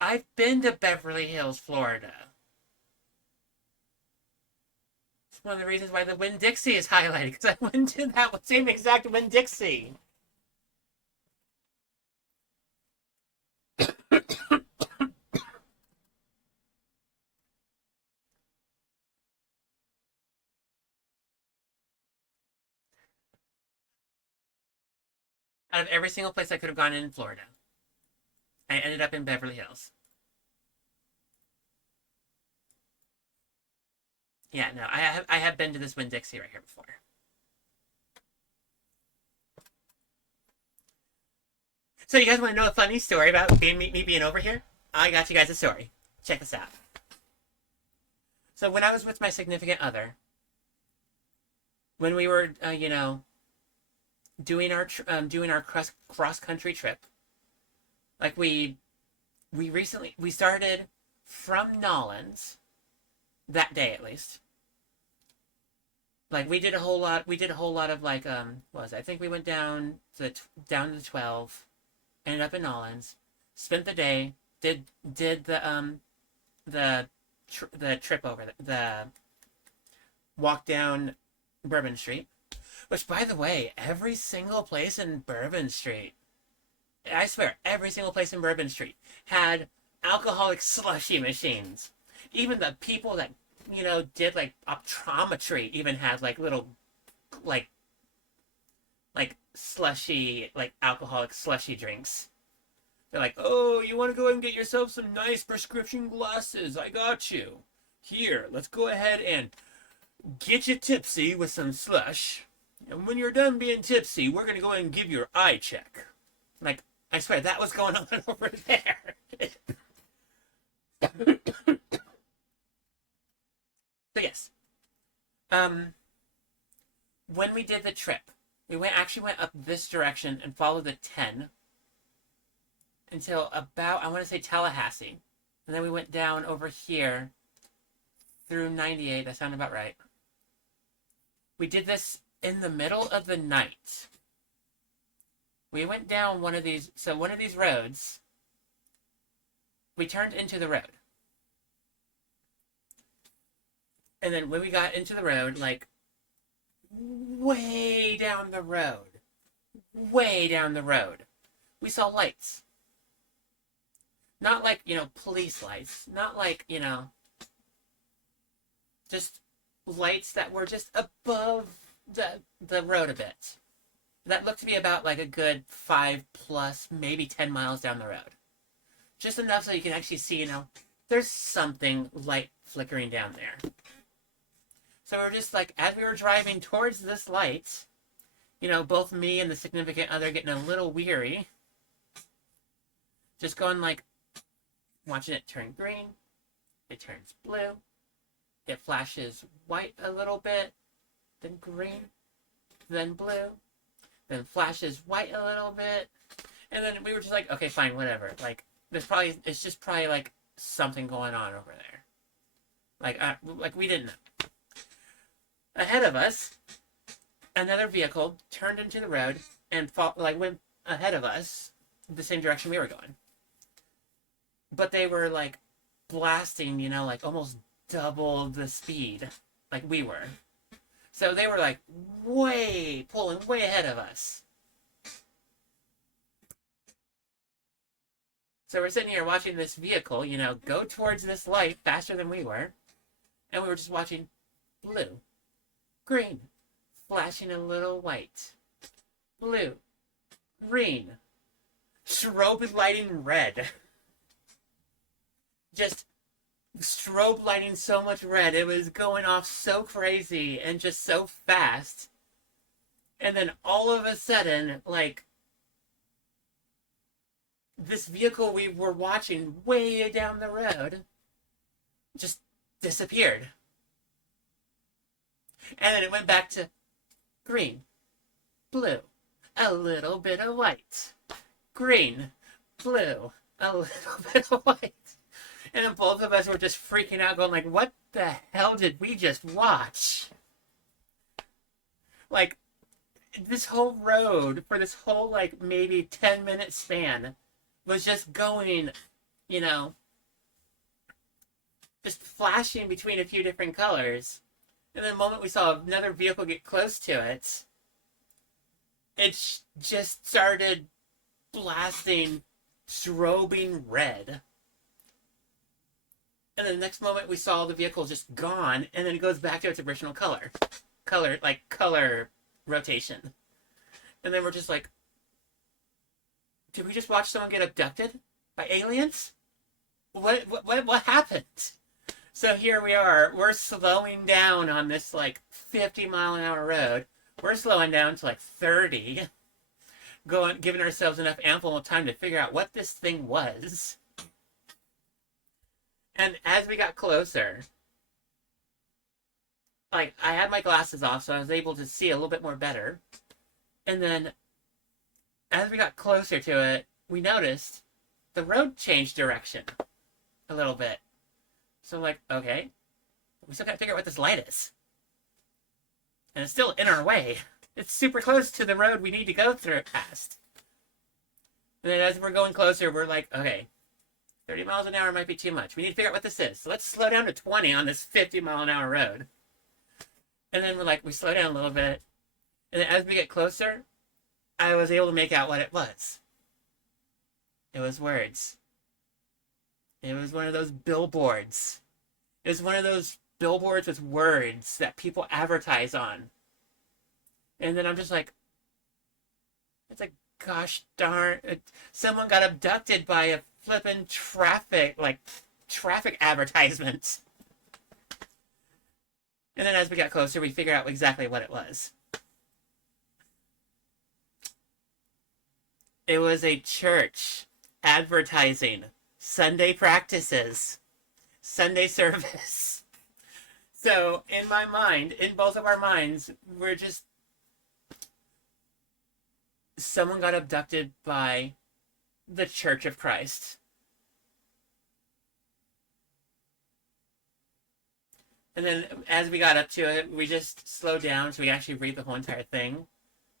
I've been to Beverly Hills, Florida. It's one of the reasons why the Winn-Dixie is highlighted, because I went to that same exact Winn-Dixie. Out of every single place I could have gone in Florida, I ended up in Beverly Hills. Yeah, no, I have been to this Winn-Dixie right here before. So you guys want to know a funny story about me being over here? I got you guys a story. Check this out. So when I was with my significant other, when we were, doing our cross country trip, like we started from Nollins that day at least. Like we did a whole lot of like I think we went down to the 12, ended up in Nollins, spent the day, did the the trip over the walk down Bourbon Street, which by the way, every single place in Bourbon Street, I swear, every single place in Bourbon Street had alcoholic slushy machines. Even the people that did like optometry even had like little like slushy alcoholic slushy drinks. They're like, oh, you want to go and get yourself some nice prescription glasses? I got you. Here, let's go ahead and get you tipsy with some slush. And when you're done being tipsy, we're going to go ahead and give your eye check. Like, I swear, that was going on over there. So, yes. When we did the trip, we actually went up this direction and followed the 10 until about, I want to say, Tallahassee. And then we went down over here through 98. That sounded about right. We did this in the middle of the night. We went down one of these roads. We turned into the road. And then when we got into the road, like, way down the road, we saw lights. Not like, police lights. Not like, just lights that were just above the road a bit. That looked to be about like a good 5+, maybe 10 miles down the road. Just enough so you can actually see, there's something light flickering down there. So we're just like, as we were driving towards this light, both me and the significant other getting a little weary. Just going like, watching it turn green. It turns blue. It flashes white a little bit. Then green. Then blue. Then flashes white a little bit. And then we were just like, okay, fine, whatever. Like, it's just probably like something going on over there. Like we didn't know. Ahead of us, another vehicle turned into the road and went ahead of us the same direction we were going. but they were like blasting, like almost double the speed like we were. So they were like pulling way ahead of us. So we're sitting here watching this vehicle, go towards this light faster than we were. And we were just watching blue, green, flashing a little white, blue, green, strobe lighting red. Just strobe lighting so much red. It was going off so crazy and just so fast. And then all of a sudden, like, this vehicle we were watching way down the road just disappeared. And then it went back to green, blue, a little bit of white, green, blue, a little bit of white. And then both of us were just freaking out, going like, what the hell did we just watch? Like, this whole road for this whole, like, maybe 10-minute span was just going, just flashing between a few different colors. And the moment we saw another vehicle get close to it, it just started blasting, strobing red. And then the next moment we saw the vehicle just gone, and then it goes back to its original color rotation. And then we're just like, did we just watch someone get abducted by aliens? What happened? So here we are. We're slowing down on this like 50-mile-an-hour road. We're slowing down to like 30, giving ourselves enough ample time to figure out what this thing was. And as we got closer, like, I had my glasses off, so I was able to see a little bit more better. And then, as we got closer to it, we noticed the road changed direction a little bit. So I'm like, okay, we still gotta figure out what this light is. And it's still in our way. It's super close to the road we need to go through past. And then as we're going closer, we're like, okay, 30 miles an hour might be too much. We need to figure out what this is. So let's slow down to 20 on this 50-mile-an-hour road. And then we slow down a little bit. And then as we get closer, I was able to make out what it was. It was words. It was one of those billboards. It was one of those billboards with words that people advertise on. And then I'm just like, it's like, gosh darn, someone got abducted by a flippin' traffic advertisement. And then as we got closer, we figured out exactly what it was. It was a church advertising Sunday practices, Sunday service. So in my mind, in both of our minds, we're just, someone got abducted by the Church of Christ. And then as we got up to it, we just slowed down so we actually read the whole entire thing.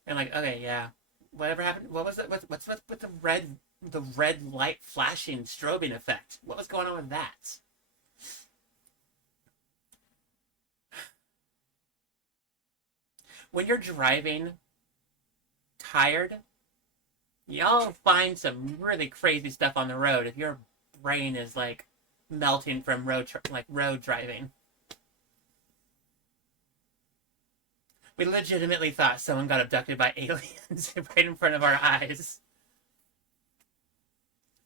And like, okay, yeah, whatever happened? What was it? What's with the red light flashing strobing effect? What was going on with that? When you're driving tired, y'all find some really crazy stuff on the road if your brain is like melting from road driving. We legitimately thought someone got abducted by aliens right in front of our eyes.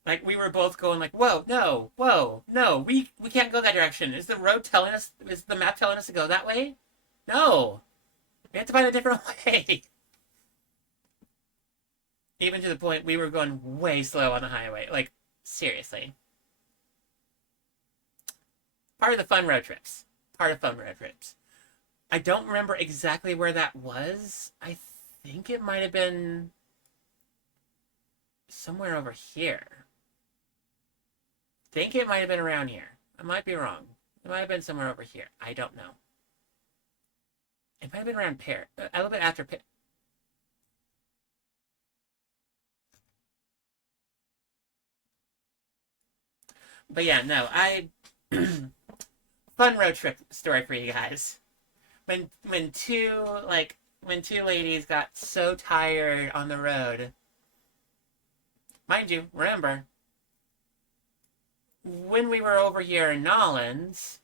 Like, we were both going like, whoa, no, we can't go that direction. Is the map telling us to go that way? No. We have to find a different way. Even to the point we were going way slow on the highway. Like, seriously. Part of fun road trips. I don't remember exactly where that was. I think it might have been somewhere over here. I think it might have been around here. I might be wrong. It might have been somewhere over here. I don't know. It might have been around a little bit after But yeah, no, fun road trip story for you guys. When two when two ladies got so tired on the road, mind you, remember when we were over here in Nolans,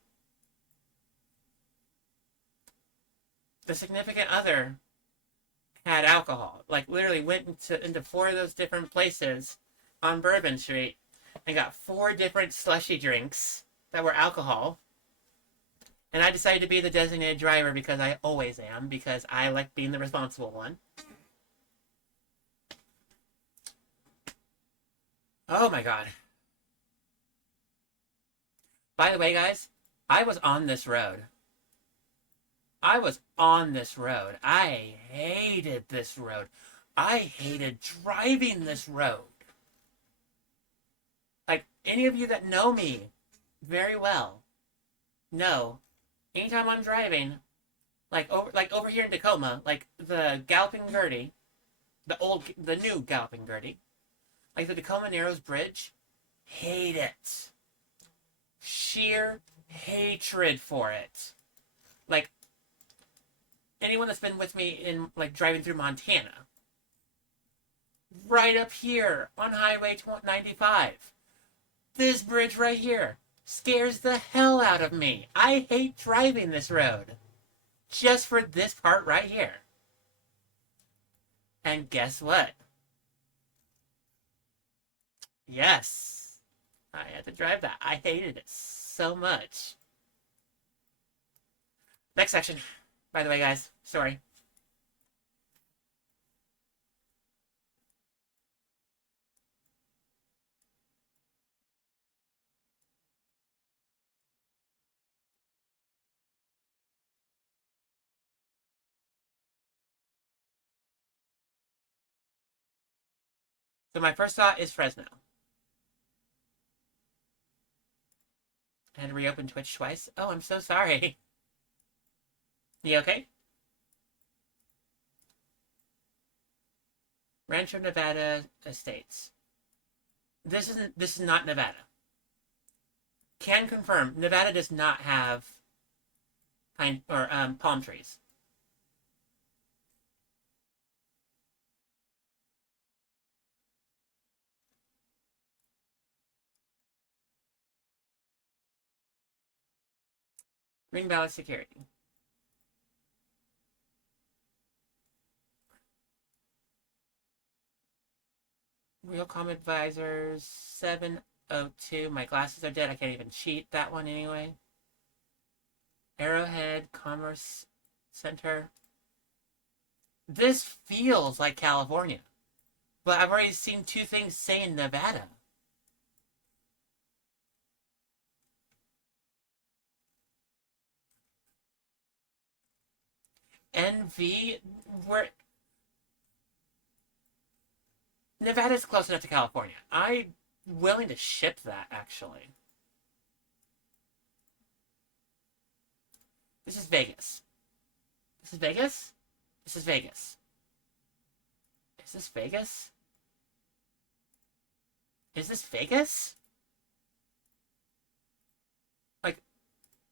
the significant other had alcohol. Like literally went into four of those different places on Bourbon Street and got four different slushy drinks that were alcohol. And I decided to be the designated driver because I always am, because I like being the responsible one. Oh my god. By the way, guys, I was on this road. I was on this road. I hated this road. I hated driving this road. Like, any of you that know me very well know, anytime I'm driving, like over here in Tacoma, like the Galloping Gertie, the new Galloping Gertie, like the Tacoma Narrows Bridge, hate it. Sheer hatred for it. Like, anyone that's been with me in, like, driving through Montana, right up here on Highway 95, this bridge right here scares the hell out of me. I hate driving this road. Just for this part right here. And guess what? Yes. I had to drive that. I hated it so much. Next section. By the way, guys, sorry. So my first thought is Fresno. I had to reopen Twitch twice. Oh, I'm so sorry. You okay? Rancho Nevada Estates. This is not Nevada. Can confirm, Nevada does not have pine or palm trees. Green Valley Security. Real Com Advisors 702. My glasses are dead. I can't even cheat that one anyway. Arrowhead Commerce Center. This feels like California. But I've already seen two things saying Nevada. NV, where Nevada's close enough to California. I'm willing to ship that, actually. This is Vegas. This is Vegas? This is Vegas. Is this Vegas? Is this Vegas? Like,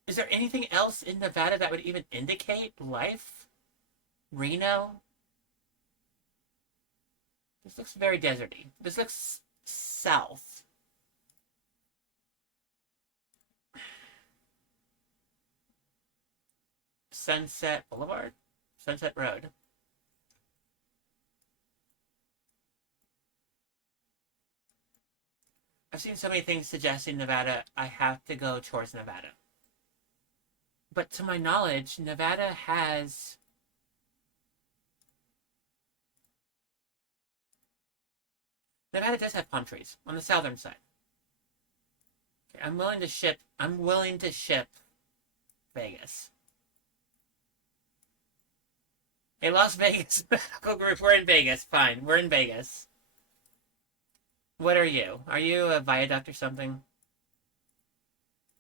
is there anything else in Nevada that would even indicate life? Reno? This looks very deserty. This looks south. Sunset Boulevard? Sunset Road. I've seen so many things suggesting Nevada. I have to go towards Nevada. But to my knowledge, Nevada has... Nevada does have palm trees on the southern side. Okay, I'm willing to ship Vegas. Hey, Las Vegas Medical Group, we're in Vegas. Fine, we're in Vegas. What are you? Are you a viaduct or something?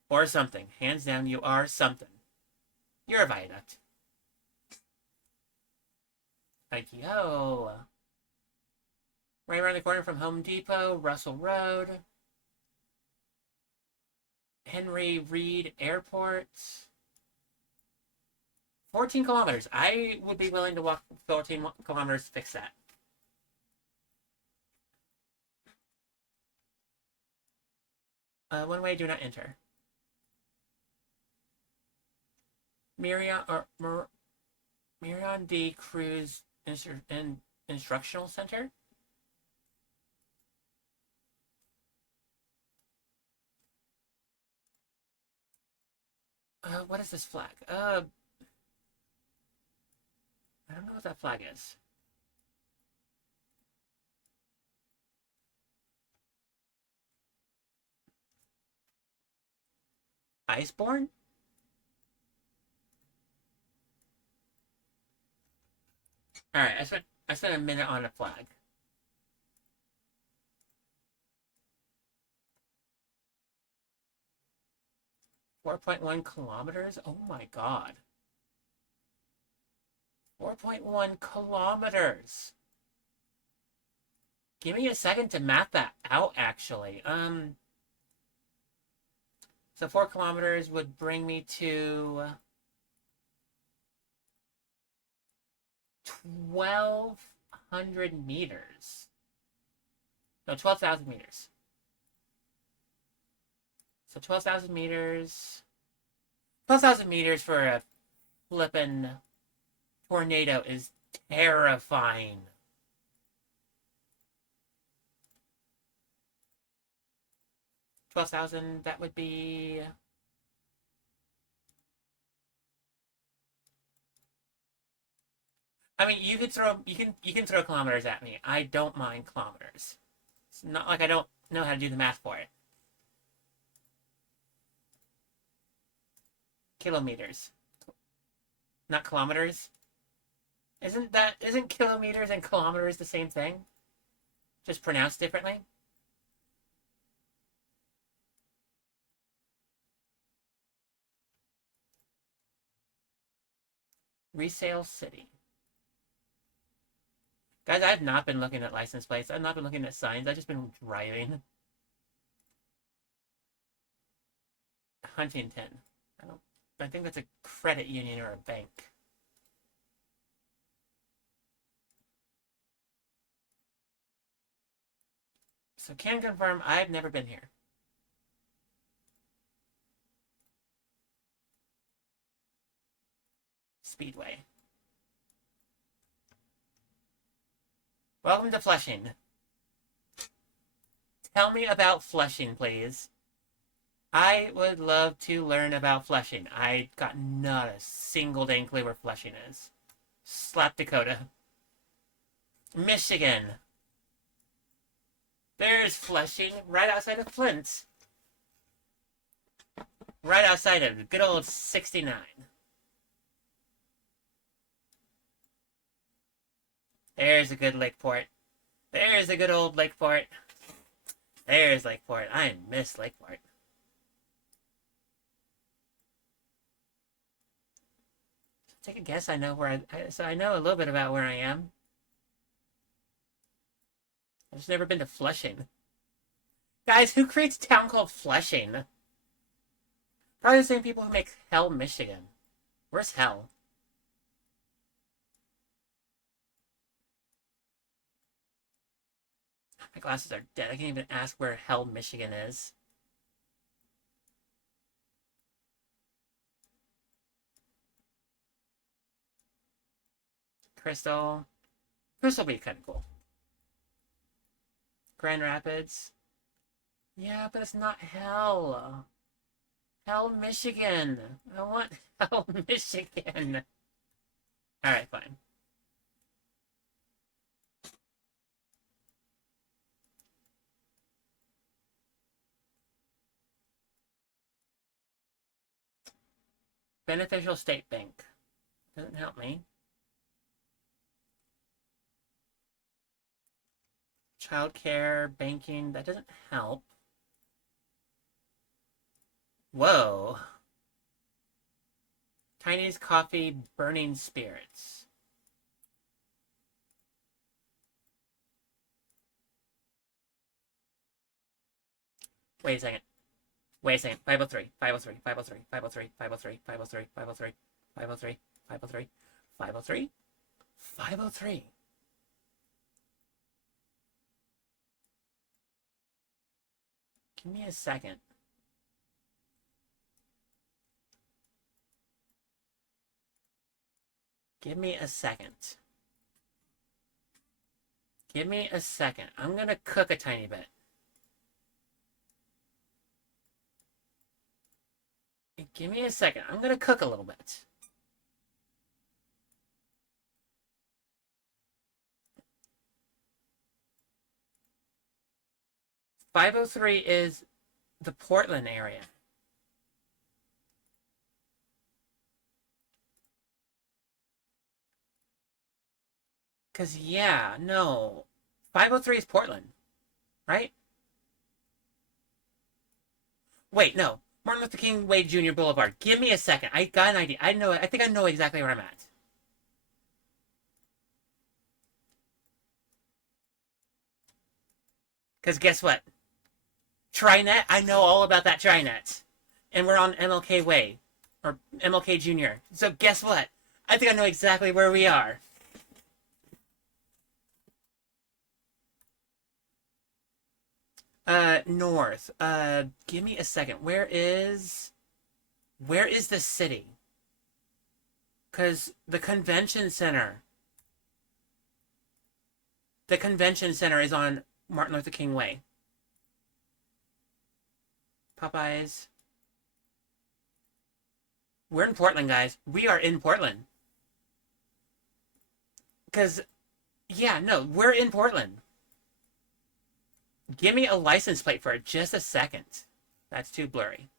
Or something. Hands down, you are something. You're a viaduct. Like, yo. Right around the corner from Home Depot, Russell Road. Henry Reed Airport. 14 kilometers. I would be willing to walk 14 kilometers to fix that. One way, do not enter. Miriam D. Cruz Instructional Center. What is this flag? I don't know what that flag is. Iceborne? Alright, I spent a minute on a flag. .1 kilometers? Oh my god. 4.1 kilometers. Give me a second to map that out, actually. So 4 kilometers would bring me to 1,200 meters. No, 12,000 meters. So 12,000 meters. 12,000 meters for a flippin' tornado is terrifying. 12,000, that would be... I mean, you can throw kilometers at me. I don't mind kilometers. It's not like I don't know how to do the math for it. Kilometers. Not kilometers. Isn't kilometers and kilometers the same thing? Just pronounced differently? Resale city. Guys, I have not been looking at license plates. I've not been looking at signs. I've just been driving. Huntington. I think that's a credit union or a bank. So can confirm I've never been here. Speedway. Welcome to Flushing. Tell me about Flushing, please. I would love to learn about Flushing. I got not a single dang clue where Flushing is. Slap Dakota. Michigan. There's Flushing, right outside of Flint. Right outside of good old 69. There's a good Lakeport. There's a good old Lakeport. There's Lakeport. I miss Lakeport. Take a guess. I know where so I know a little bit about where I am. I've just never been to Flushing. Guys, who creates a town called Flushing? Probably the same people who make Hell, Michigan. Where's Hell? My glasses are dead. I can't even ask where Hell, Michigan is. Crystal. Crystal would be kind of cool. Grand Rapids. Yeah, but it's not Hell. Hell, Michigan. I want Hell, Michigan. Alright, fine. Beneficial State Bank. Doesn't help me. Childcare, banking, that doesn't help. Whoa. Tiny's Coffee, Burning Spirits. Wait a second. Wait a second. 503, 503, 503, 503, 503, 503, 503, 503, 503, 503, 503. Give me a second. Give me a second. Give me a second. I'm gonna cook a tiny bit. Give me a second. I'm gonna cook a little bit. .503 is the Portland area. Because, yeah, no. 503 is Portland, right? Wait, no. Martin Luther King Way Jr. Boulevard. Give me a second. I got an idea. I think I know exactly where I'm at. Because guess what? TriNet, I know all about that TriNet. And we're on MLK Way. Or MLK Jr. So guess what? I think I know exactly where we are. North. Give me a second. Where is the city? Because the convention center is on Martin Luther King Way. Popeyes. We're in Portland, guys. We are in Portland. Because, yeah, no, we're in Portland. Give me a license plate for it just a second. That's too blurry.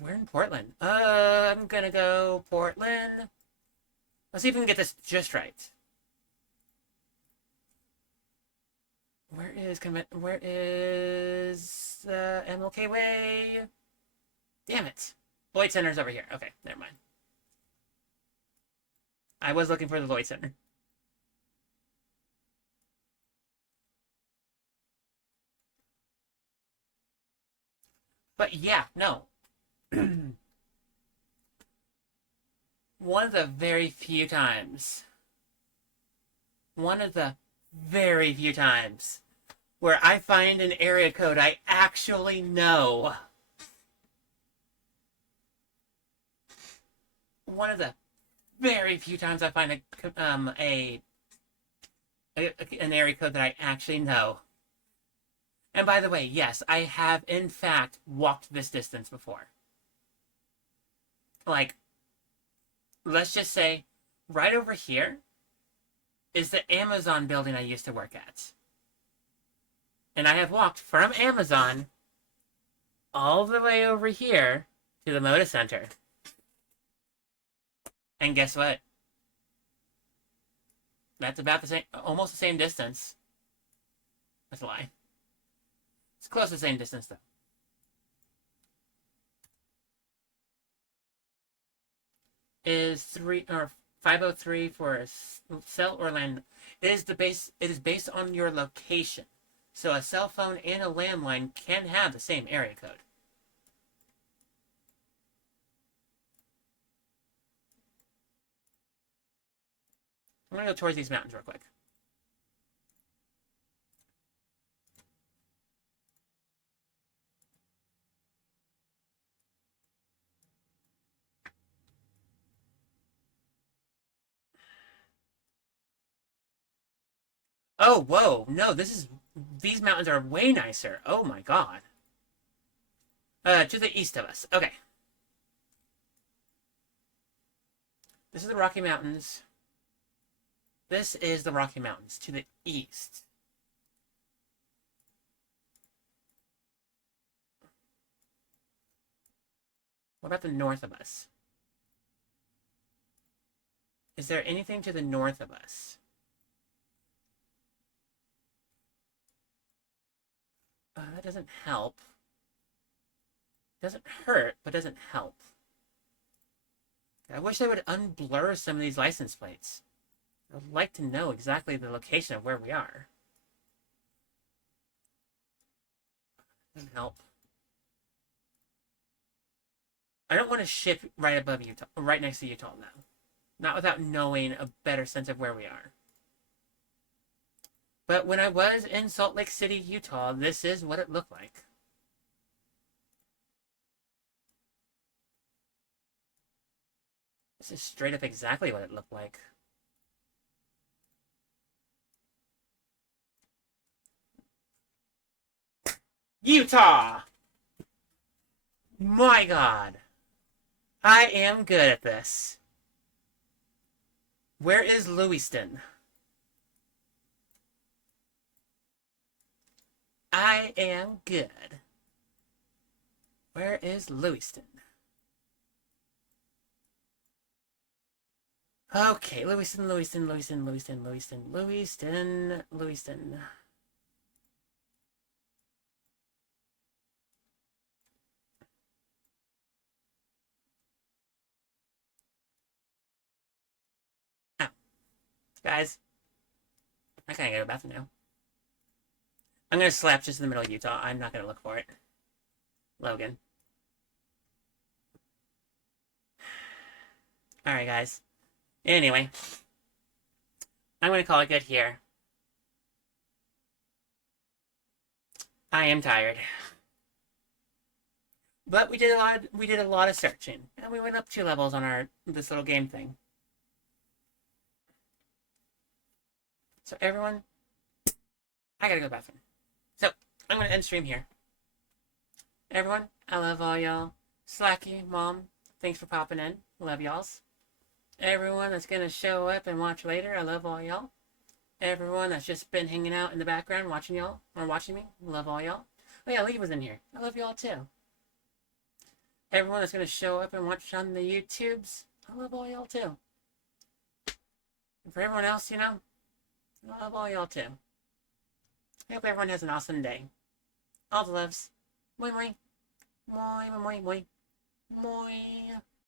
We're in Portland. I'm gonna go Portland. Let's see if we can get this just right. Where is MLK Way? Damn it. Lloyd Center's over here. Okay, never mind. I was looking for the Lloyd Center. But yeah, no. One of the very few times where I find an area code I actually know. One of the very few times I find an area code that I actually know. And by the way, yes, I have in fact walked this distance before. Like, let's just say, right over here is the Amazon building I used to work at. And I have walked from Amazon all the way over here to the Moda Center. And guess what? That's about the same, almost the same distance. That's a lie. It's close to the same distance, though. Is 503 for a cell or land? It is based on your location. So a cell phone and a landline can have the same area code. I'm gonna go towards these mountains real quick. Oh, whoa. No, these mountains are way nicer. Oh my god. To the east of us. Okay. This is the Rocky Mountains. This is the Rocky Mountains to the east. What about the north of us? Is there anything to the north of us? That doesn't help. Doesn't hurt, but doesn't help. I wish they would unblur some of these license plates. I'd like to know exactly the location of where we are. Doesn't help. I don't want to ship right above Utah, right next to Utah now. Not without knowing a better sense of where we are. But when I was in Salt Lake City, Utah, this is what it looked like. This is straight up exactly what it looked like. Utah! My God. I am good at this. Where is Lewiston? I am good. Where is Lewiston? Okay, Lewiston. Oh, guys, I kinda go to the bathroom now. I'm gonna slap just in the middle of Utah. I'm not gonna look for it. Logan. Alright, guys. Anyway, I'm gonna call it good here. I am tired. But we did a lot of searching. And we went up 2 levels on this little game thing. So everyone, I gotta go to the bathroom. So I'm gonna end stream here. Everyone, I love all y'all. Slacky, Mom, thanks for popping in. Love y'alls. Everyone that's gonna show up and watch later, I love all y'all. Everyone that's just been hanging out in the background watching y'all, or watching me, love all y'all. Oh yeah, Lee was in here. I love y'all too. Everyone that's gonna show up and watch on the YouTubes, I love all y'all too. And for everyone else, I love all y'all too. I hope everyone has an awesome day. All the loves. Moi moi. Moi moi moi moi. Moi.